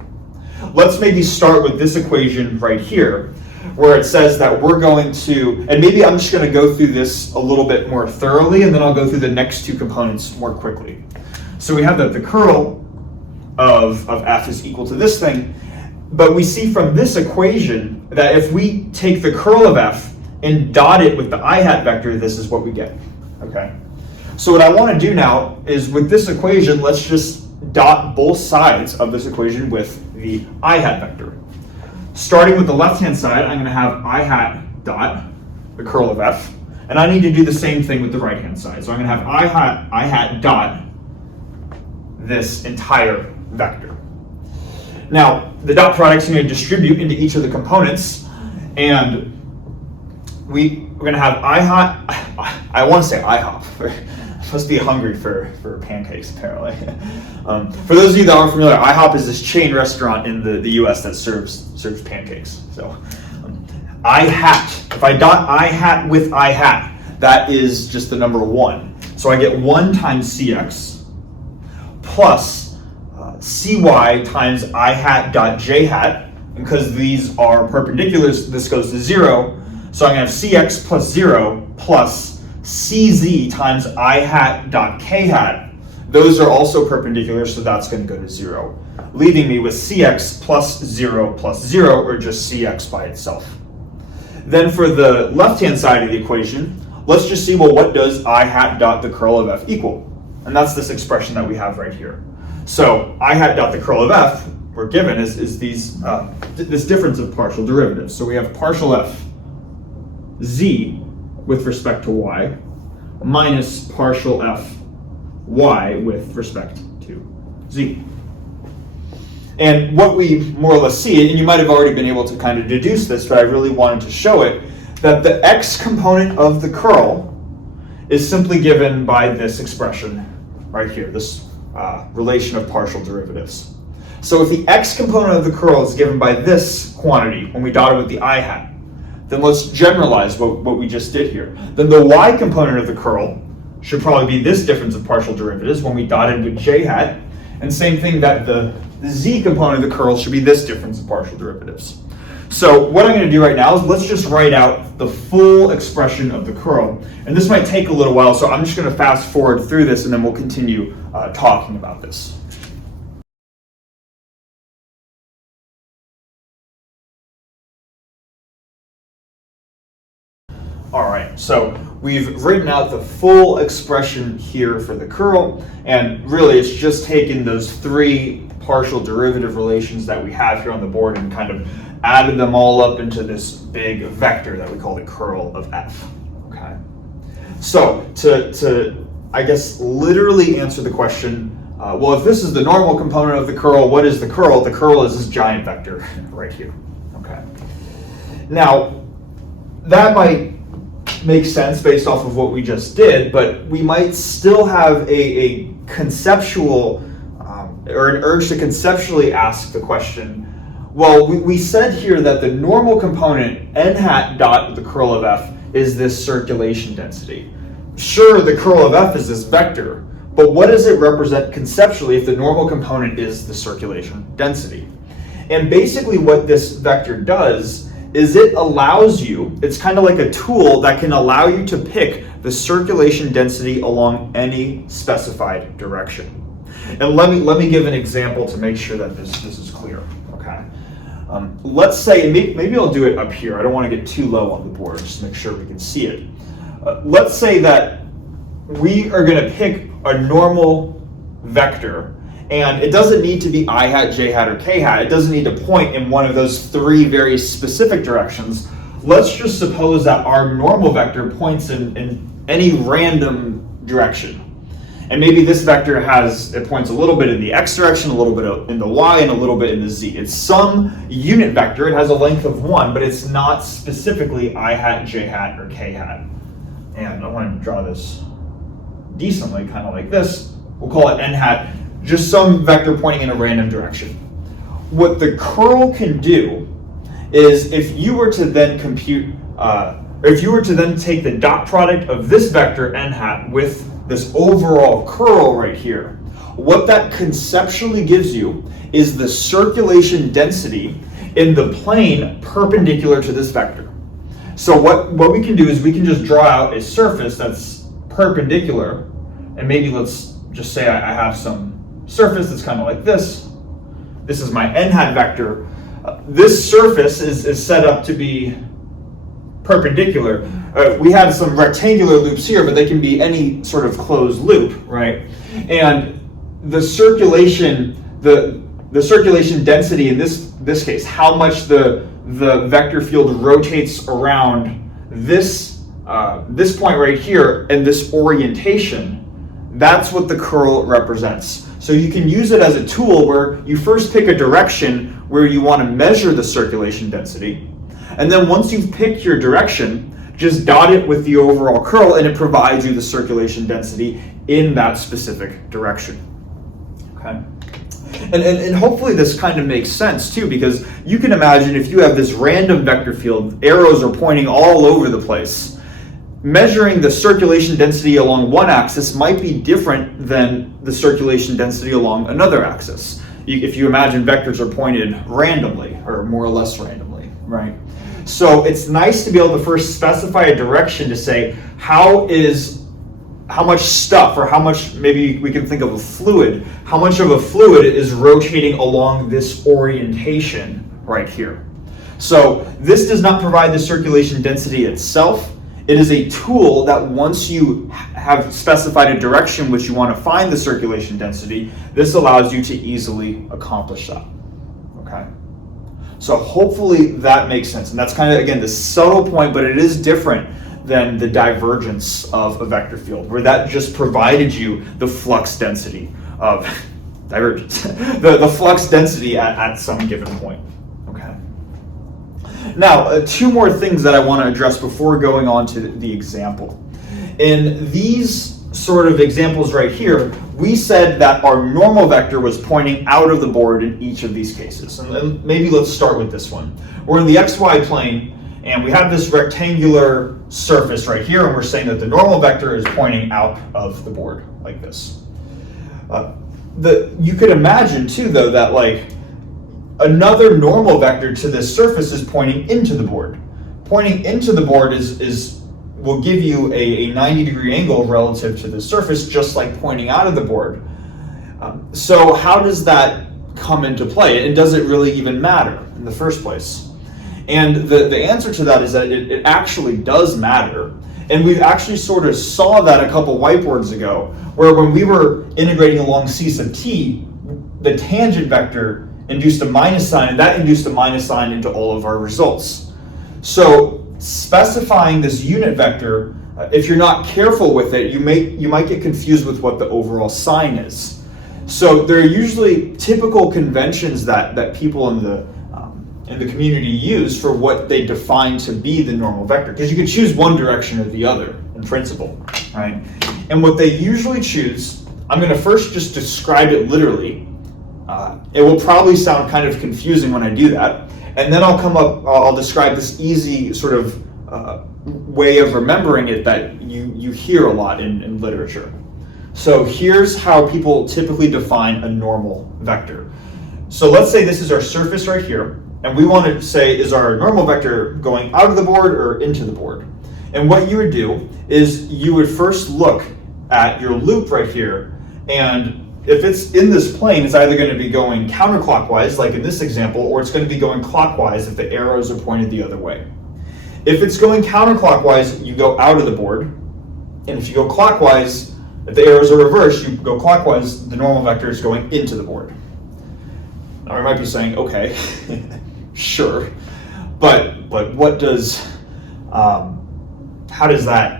Let's maybe start with this equation right here, where it says that we're going to, and maybe I'm just going to go through this a little bit more thoroughly, and then I'll go through the next two components more quickly. So we have that the curl of f is equal to this thing, but we see from this equation that if we take the curl of f and dot it with the I hat vector, this is what we get. Okay. So what I want to do now is with this equation, let's just dot both sides of this equation with the I hat vector. Starting with the left-hand side, I'm going to have I hat dot the curl of f, and I need to do the same thing with the right-hand side. So I'm going to have I hat dot this entire vector. Now, the dot product's going to distribute into each of the components, and we're going to have I want to say IHOP. I must be hungry for pancakes, apparently. For those of you that aren't familiar, IHOP is this chain restaurant in the US that serves pancakes. So I hat, if I dot I hat with I hat, that is just the number 1. So I get 1 times CX plus CY times I hat dot J hat. And because these are perpendiculars, this goes to 0. So I'm going to have CX plus 0 plus CZ times I hat dot K hat. Those are also perpendicular, so that's going to go to 0, leaving me with CX plus 0, or just CX by itself. Then for the left-hand side of the equation, let's just see, well, what does I hat dot the curl of f equal? And that's this expression that we have right here. So I hat dot the curl of f, we're given, is this difference of partial derivatives. So we have partial f z with respect to y minus partial f y with respect to z. And what we more or less see, and you might have already been able to kind of deduce this, but I really wanted to show it, that the x component of the curl is simply given by this expression right here, this relation of partial derivatives. So if the x component of the curl is given by this quantity when we dot it with the I hat, then let's generalize what we just did here. Then the y component of the curl should probably be this difference of partial derivatives when we dot it with j hat. And same thing that the z component of the curl should be this difference in partial derivatives. So what I'm going to do right now is let's just write out the full expression of the curl. And this might take a little while, so I'm just going to fast forward through this and then we'll continue talking about this. All right, so we've written out the full expression here for the curl, and really it's just taken those three partial derivative relations that we have here on the board and kind of added them all up into this big vector that we call the curl of f. Okay. So to I guess literally answer the question, well, if this is the normal component of the curl, what is the curl? The curl is this giant vector right here. Okay. Now that might make sense based off of what we just did, but we might still have a conceptual or an urge to conceptually ask the question, well, we said here that the normal component n hat dot the curl of f is this circulation density. Sure, the curl of f is this vector, but what does it represent conceptually if the normal component is the circulation density? And basically what this vector does is it allows you, it's kind of like a tool that can allow you to pick the circulation density along any specified direction. And let me give an example to make sure that this is clear. Okay. Let's say, maybe I'll do it up here. I don't want to get too low on the board, just to make sure we can see it. Let's say that we are going to pick a normal vector, and it doesn't need to be I hat, j hat, or k hat. It doesn't need to point in one of those three very specific directions. Let's just suppose that our normal vector points in any random direction. And maybe this vector it points a little bit in the x direction, a little bit in the y, and a little bit in the z. It's some unit vector. It has a length of 1, but it's not specifically I hat, j hat, or k hat. And I want to draw this decently, kind of like this. We'll call it n hat, just some vector pointing in a random direction. What the curl can do is if you were to then take the dot product of this vector n hat with this overall curl right here, what that conceptually gives you is the circulation density in the plane perpendicular to this vector. So what we can do is we can just draw out a surface that's perpendicular, and maybe let's just say I have some surface that's kind of like this. This is my n hat vector. This surface is set up to be perpendicular. We have some rectangular loops here, but they can be any sort of closed loop, right? And the circulation density in this case, how much the vector field rotates around this point right here and this orientation, that's what the curl represents. So you can use it as a tool where you first pick a direction where you want to measure the circulation density, and then once you've picked your direction, just dot it with the overall curl and it provides you the circulation density in that specific direction. Okay. And hopefully this kind of makes sense too, because you can imagine if you have this random vector field, arrows are pointing all over the place. Measuring the circulation density along one axis might be different than the circulation density along another axis. If you imagine vectors are pointed randomly, or more or less randomly, right? So it's nice to be able to first specify a direction to say how much stuff, or how much, maybe we can think of a fluid, how much of a fluid is rotating along this orientation right here. So this does not provide the circulation density itself. It is a tool that once you have specified a direction which you want to find the circulation density, this allows you to easily accomplish that. Okay. So hopefully that makes sense. And that's kind of, again, the subtle point, but it is different than the divergence of a vector field, where that just provided you the flux density of divergence, the flux density at some given point. Okay. Now, two more things that I want to address before going on to the example. In these sort of examples right here, we said that our normal vector was pointing out of the board in each of these cases. And maybe let's start with this one. We're in the xy plane, and we have this rectangular surface right here, and we're saying that the normal vector is pointing out of the board like this. you could imagine too, though, that like another normal vector to this surface is pointing into the board. Pointing into the board will give you a 90-degree angle relative to the surface, just like pointing out of the board. So how does that come into play? And does it really even matter in the first place? And the answer to that is that it actually does matter. And we actually sort of saw that a couple whiteboards ago, where when we were integrating along c sub t, the tangent vector induced a minus sign, and that induced a minus sign into all of our results. So specifying this unit vector, if you're not careful with it, you might get confused with what the overall sign is. So there are usually typical conventions that people in the community use for what they define to be the normal vector, because you could choose one direction or the other in principle, right? And what they usually choose, I'm going to first just describe it literally. It will probably sound kind of confusing when I do that, and then I'll describe this easy sort of way of remembering it that you hear a lot in literature. So here's how people typically define a normal vector. So let's say this is our surface right here, and we want to say, is our normal vector going out of the board or into the board? And what you would do is you would first look at your loop right here, and if it's in this plane, it's either going to be going counterclockwise, like in this example, or it's going to be going clockwise if the arrows are pointed the other way. If it's going counterclockwise, you go out of the board, and if you go clockwise, if the arrows are reversed, you go clockwise, the normal vector is going into the board. Now you might be saying, okay, sure, but what does, how does that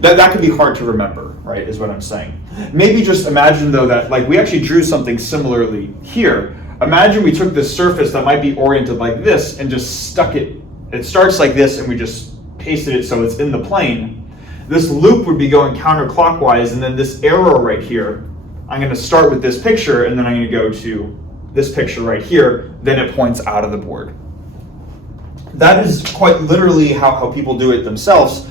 can be hard to remember, right, is what I'm saying. Maybe just imagine though that like we actually drew something similarly here. Imagine we took this surface that might be oriented like this and just stuck it starts like this and we just pasted it so it's in the plane. This loop would be going counterclockwise, and then this arrow right here, I'm going to start with this picture and then I'm going to go to this picture right here, then it points out of the board. That is quite literally how people do it themselves.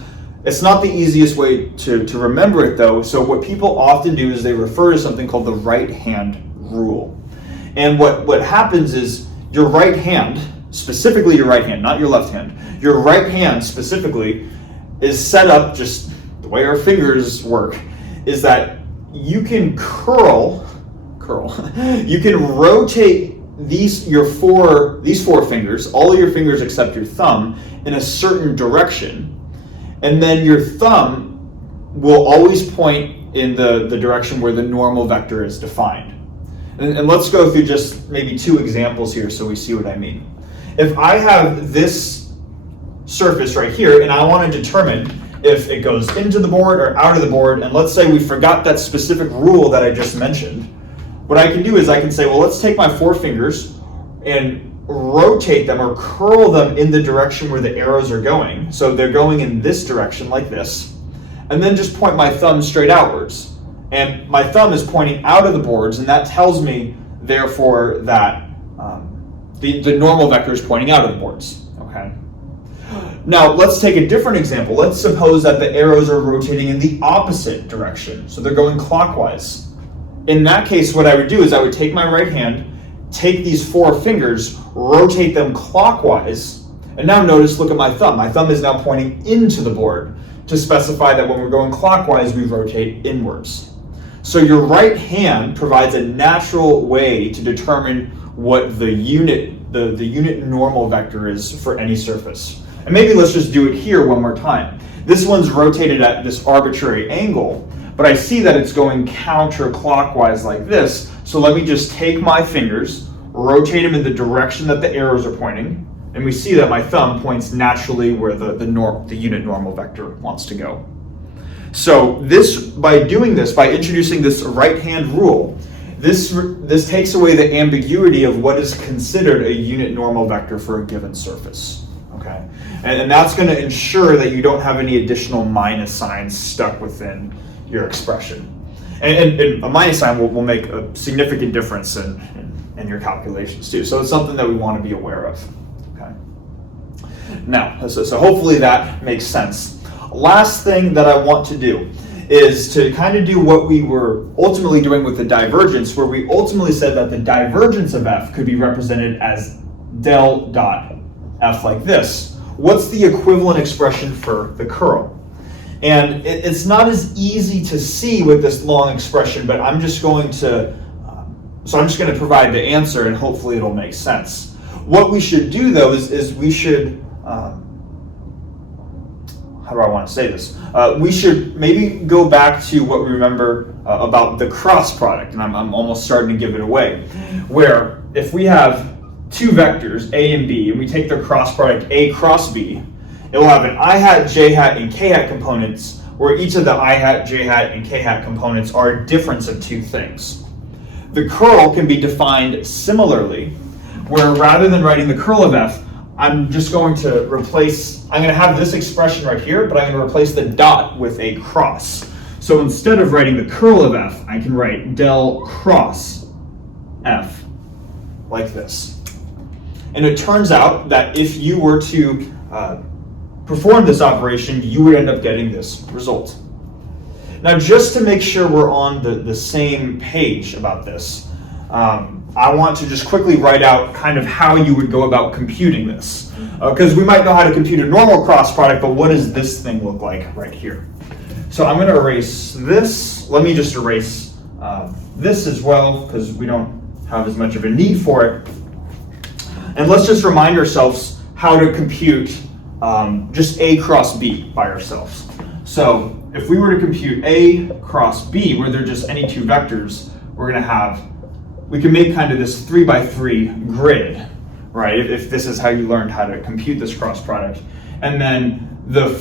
It's not the easiest way to remember it though, so what people often do is they refer to something called the right hand rule. And what happens is your right hand, specifically your right hand, not your left hand, your right hand specifically is set up just the way our fingers work, is that you can curl, you can rotate these four fingers, all your fingers except your thumb, in a certain direction, and then your thumb will always point in the direction where the normal vector is defined. And let's go through just maybe two examples here so we see what I mean. If I have this surface right here and I want to determine if it goes into the board or out of the board, and let's say we forgot that specific rule that I just mentioned, what I can do is I can say, well, let's take my four fingers and rotate them or curl them in the direction where the arrows are going. So they're going in this direction like this, and then just point my thumb straight outwards. And my thumb is pointing out of the boards, and that tells me, therefore, that the normal vector is pointing out of the boards. Okay. Now let's take a different example. Let's suppose that the arrows are rotating in the opposite direction, so they're going clockwise. In that case, what I would do is I would take my right hand, take these four fingers, rotate them clockwise, and now notice, look at my thumb. My thumb is now pointing into the board to specify that when we're going clockwise, we rotate inwards. So your right hand provides a natural way to determine what the unit normal vector is for any surface. And maybe let's just do it here one more time. This one's rotated at this arbitrary angle, but I see that it's going counterclockwise like this. So let me just take my fingers, rotate them in the direction that the arrows are pointing, and we see that my thumb points naturally where the unit normal vector wants to go. So by introducing this right hand rule, this takes away the ambiguity of what is considered a unit normal vector for a given surface. Okay, and that's going to ensure that you don't have any additional minus signs stuck within your expression. And a minus sign will make a significant difference in your calculations too. So it's something that we want to be aware of. Okay. Now, so hopefully that makes sense. Last thing that I want to do is to kind of do what we were ultimately doing with the divergence, where we ultimately said that the divergence of f could be represented as del dot f like this. What's the equivalent expression for the curl? And it's not as easy to see with this long expression, but I'm just going to provide the answer, and hopefully it'll make sense. What we should do though is we should, how do I want to say this? We should maybe go back to what we remember about the cross product, and I'm almost starting to give it away, where if we have two vectors, A and B, and we take their cross product A cross B, it will have an I hat, J hat, and K hat components, where each of the I hat, J hat, and K hat components are a difference of two things. The curl can be defined similarly, where rather than writing the curl of f, I'm just going to I'm going to have this expression right here, but I'm going to replace the dot with a cross. So instead of writing the curl of f, I can write del cross f, like this. And it turns out that if you were to perform this operation, you would end up getting this result. Now, just to make sure we're on the same page about this, I want to just quickly write out kind of how you would go about computing this. Because we might know how to compute a normal cross product, but what does this thing look like right here? So I'm going to erase this. Let me just erase this as well, because we don't have as much of a need for it. And let's just remind ourselves how to compute just A cross B by ourselves. So if we were to compute A cross B, where they're just any two vectors, we can make kind of this 3x3 grid, right? If this is how you learned how to compute this cross product. And then the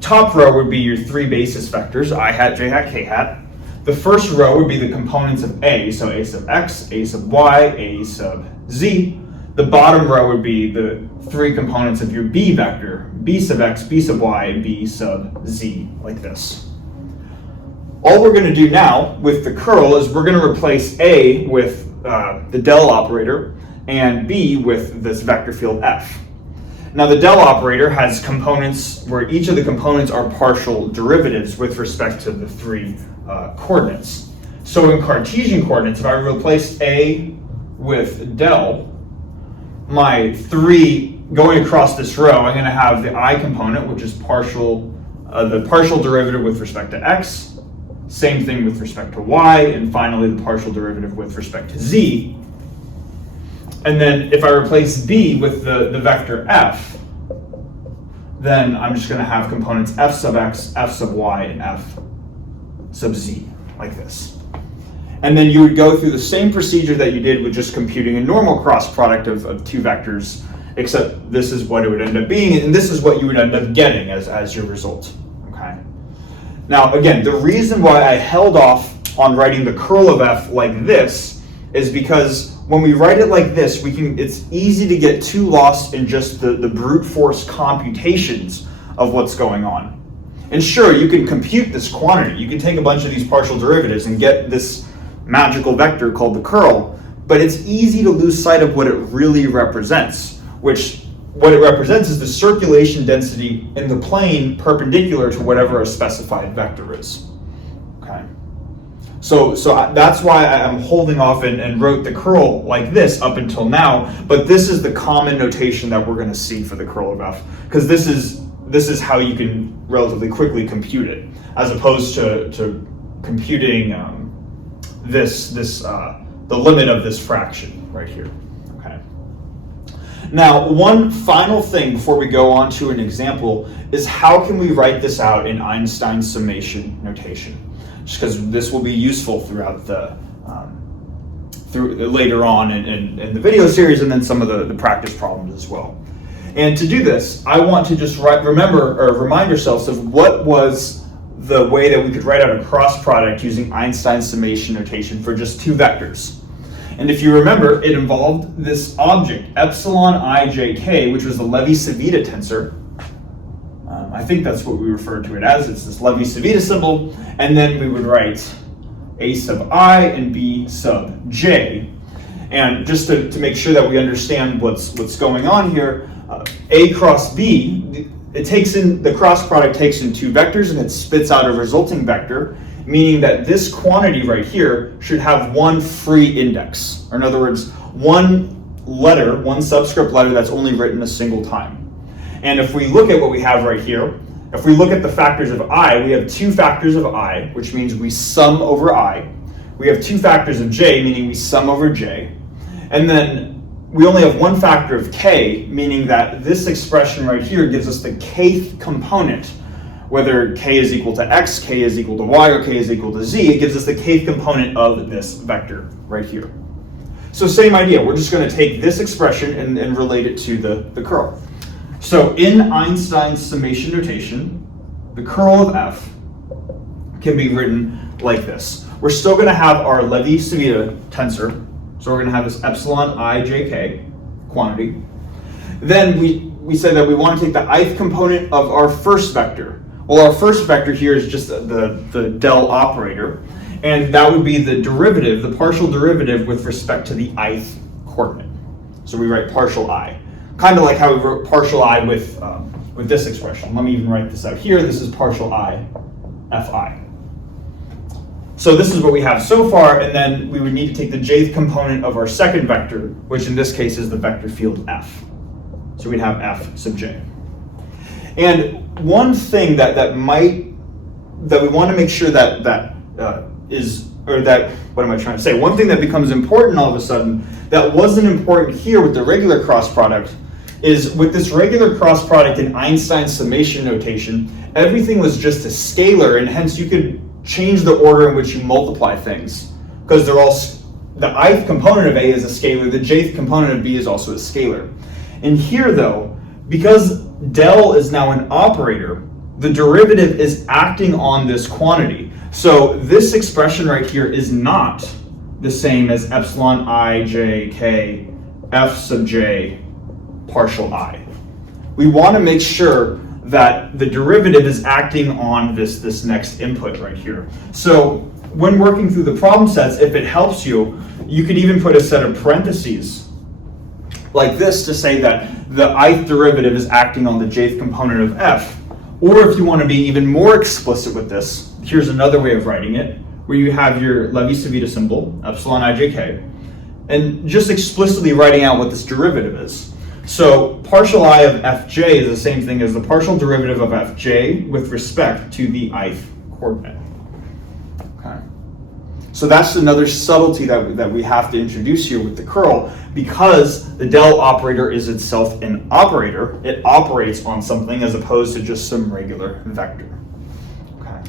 top row would be your three basis vectors, I hat, J hat, K hat. The first row would be the components of A, so A sub x, A sub y, A sub z. The bottom row would be the three components of your B vector, B sub x, B sub y, and B sub z, like this. All we're going to do now with the curl is we're going to replace A with the del operator and B with this vector field f. Now the del operator has components where each of the components are partial derivatives with respect to the three coordinates. So in Cartesian coordinates, if I replace A with del, my three going across this row, I'm going to have the I component, which is the partial derivative with respect to x, same thing with respect to y, and finally the partial derivative with respect to z. And then if I replace B with the vector f, then I'm just going to have components f sub x, f sub y, and f sub z, like this. And then you would go through the same procedure that you did with just computing a normal cross product of two vectors, except this is what it would end up being, and this is what you would end up getting as your result. Okay. Now, again, the reason why I held off on writing the curl of f like this is because when we write it like this, it's easy to get too lost in just the brute force computations of what's going on. And sure, you can compute this quantity. You can take a bunch of these partial derivatives and get this magical vector called the curl, but it's easy to lose sight of what it really represents, what it represents is the circulation density in the plane perpendicular to whatever a specified vector is. Okay. So that's why I'm holding off and wrote the curl like this up until now, but this is the common notation that we're going to see for the curl of f, because this is how you can relatively quickly compute it, as opposed to computing the limit of this fraction right here. Okay. Now, one final thing before we go on to an example is how can we write this out in Einstein's summation notation? Just because this will be useful throughout later on in the video series, and then some of the practice problems as well. And to do this, I want to just remind ourselves of what was the way that we could write out a cross product using Einstein's summation notation for just two vectors. And if you remember, it involved this object, epsilon ijk, which was the Levi-Civita tensor. I think that's what we refer to it as. It's this Levi-Civita symbol. And then we would write a sub I and b sub j. And just to make sure that we understand what's going on here, a cross b, the cross product takes in two vectors and it spits out a resulting vector, meaning that this quantity right here should have one free index, or in other words, one subscript letter that's only written a single time. And if we look at what we have right here, if we look at the factors of I, we have two factors of I, which means we sum over I. We have two factors of j, meaning we sum over j. And then we only have one factor of k, meaning that this expression right here gives us the kth component. Whether k is equal to x, k is equal to y, or k is equal to z, it gives us the kth component of this vector right here. So same idea, we're just going to take this expression and relate it to the curl. So in Einstein's summation notation, the curl of f can be written like this. We're still going to have our Levi-Civita tensor, so we're going to have this epsilon I j k quantity. Then we say that we want to take the ith component of our first vector. Well, our first vector here is just the del operator, and that would be the derivative, the partial derivative with respect to the ith coordinate. So we write partial I. Kind of like how we wrote partial I with this expression. Let me even write this out here. This is partial I, fi. So this is what we have so far, and then we would need to take the jth component of our second vector, which in this case is the vector field f. So we'd have f sub j. And one thing that we want to make sure one thing that becomes important all of a sudden that wasn't important here with the regular cross product is with this regular cross product in Einstein's summation notation, everything was just a scalar, and hence you could change the order in which you multiply things because they're all, the ith component of A is a scalar, the jth component of B is also a scalar. And here though, because del is now an operator, the derivative is acting on this quantity. So this expression right here is not the same as epsilon I j k f sub j partial I. We want to make sure that the derivative is acting on this next input right here. So when working through the problem sets, if it helps you, you could even put a set of parentheses like this to say that the ith derivative is acting on the jth component of f. Or if you want to be even more explicit with this, here's another way of writing it, where you have your Levi-Civita symbol, epsilon ijk, and just explicitly writing out what this derivative is. So partial I of fj is the same thing as the partial derivative of fj with respect to the ith coordinate. Okay. So that's another subtlety that we have to introduce here with the curl. Because the del operator is itself an operator, it operates on something as opposed to just some regular vector. Okay.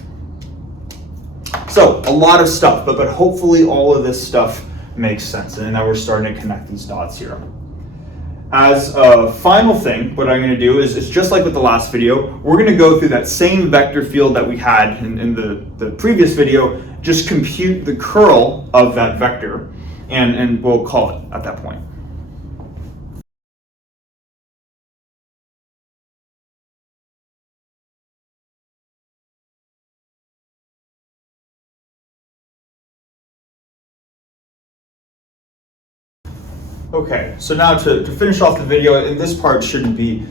So a lot of stuff, but hopefully all of this stuff makes sense, and now we're starting to connect these dots here. As a final thing, what I'm going to do is just like with the last video, we're going to go through that same vector field that we had in the previous video, just compute the curl of that vector, and we'll call it at that point. Okay, so now to finish off the video, and this part shouldn't be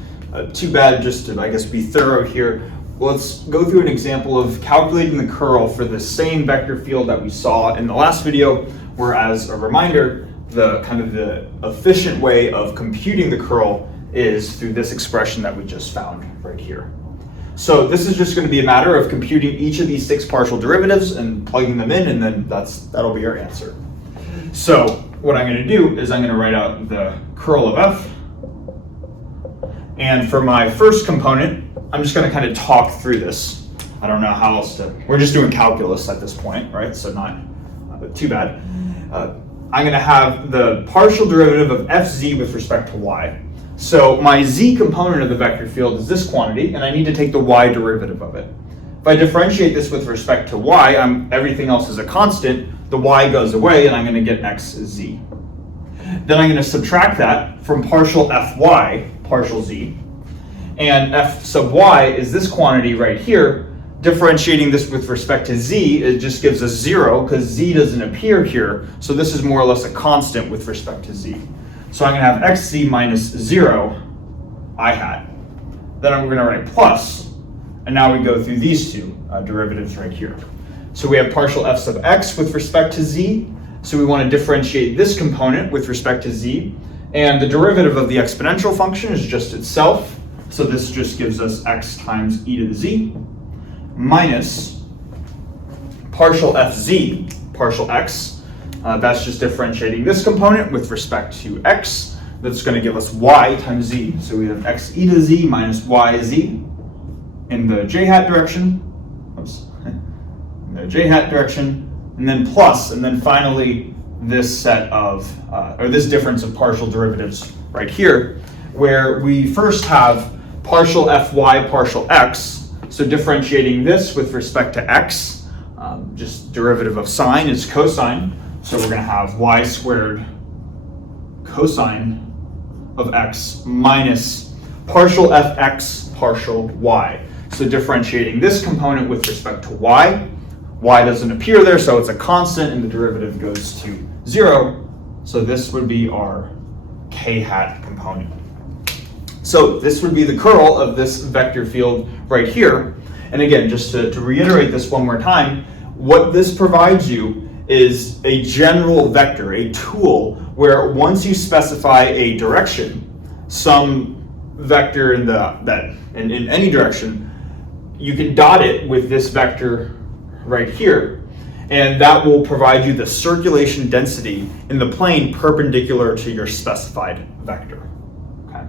too bad, just to, I guess, be thorough here. Let's go through an example of calculating the curl for the same vector field that we saw in the last video, where, as a reminder, the efficient way of computing the curl is through this expression that we just found right here. So this is just going to be a matter of computing each of these 6 partial derivatives and plugging them in, and then that'll be our answer. So what I'm going to do is I'm going to write out the curl of f. And for my first component, I'm just going to kind of talk through this. I don't know how else to, we're just doing calculus at this point, right? So not too bad. I'm going to have the partial derivative of fz with respect to y. So my z component of the vector field is this quantity, and I need to take the y derivative of it. If I differentiate this with respect to y, everything else is a constant. The y goes away, and I'm going to get xz. Then I'm going to subtract that from partial fy, partial z. And f sub y is this quantity right here. Differentiating this with respect to z, it just gives us 0 because z doesn't appear here. So this is more or less a constant with respect to z. So I'm going to have xz minus 0 I hat. then I'm going to write plus, and now we go through these two derivatives right here. So we have partial f sub x with respect to z, so we want to differentiate this component with respect to z, and the derivative of the exponential function is just itself, so this just gives us x times e to the z, minus partial fz, partial x, that's just differentiating this component with respect to x, that's going to give us y times z, so we have x e to the z minus y z in the j hat direction, in the j hat direction, and then plus, and then finally this set of, or this difference of partial derivatives right here, where we first have partial fy partial x, so differentiating this with respect to x, just derivative of sine is cosine, so we're going to have y squared cosine of x minus partial fx partial y. So differentiating this component with respect to y doesn't appear there, so it's a constant, and the derivative goes to 0. So this would be our k hat component. So this would be the curl of this vector field right here. And again, just to reiterate this one more time, what this provides you is a general vector, a tool, where once you specify a direction, some vector in any direction, you can dot it with this vector right here, and that will provide you the circulation density in the plane perpendicular to your specified vector. Okay,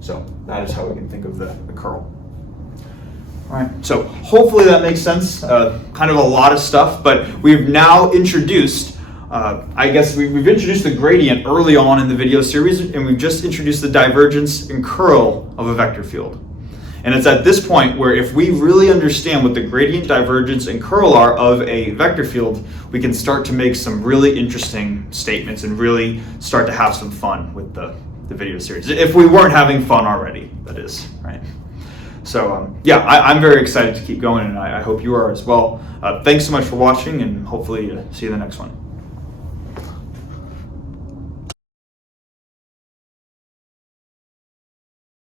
so that is how we can think of the curl. All right, so hopefully that makes sense. Kind of a lot of stuff, but we've now introduced, I guess we've introduced the gradient early on in the video series, and we've just introduced the divergence and curl of a vector field. And it's at this point where if we really understand what the gradient, divergence, and curl are of a vector field, we can start to make some really interesting statements and really start to have some fun with the video series. If we weren't having fun already, that is, right? So yeah, I'm very excited to keep going, and I hope you are as well. Thanks so much for watching, and hopefully see you in the next one.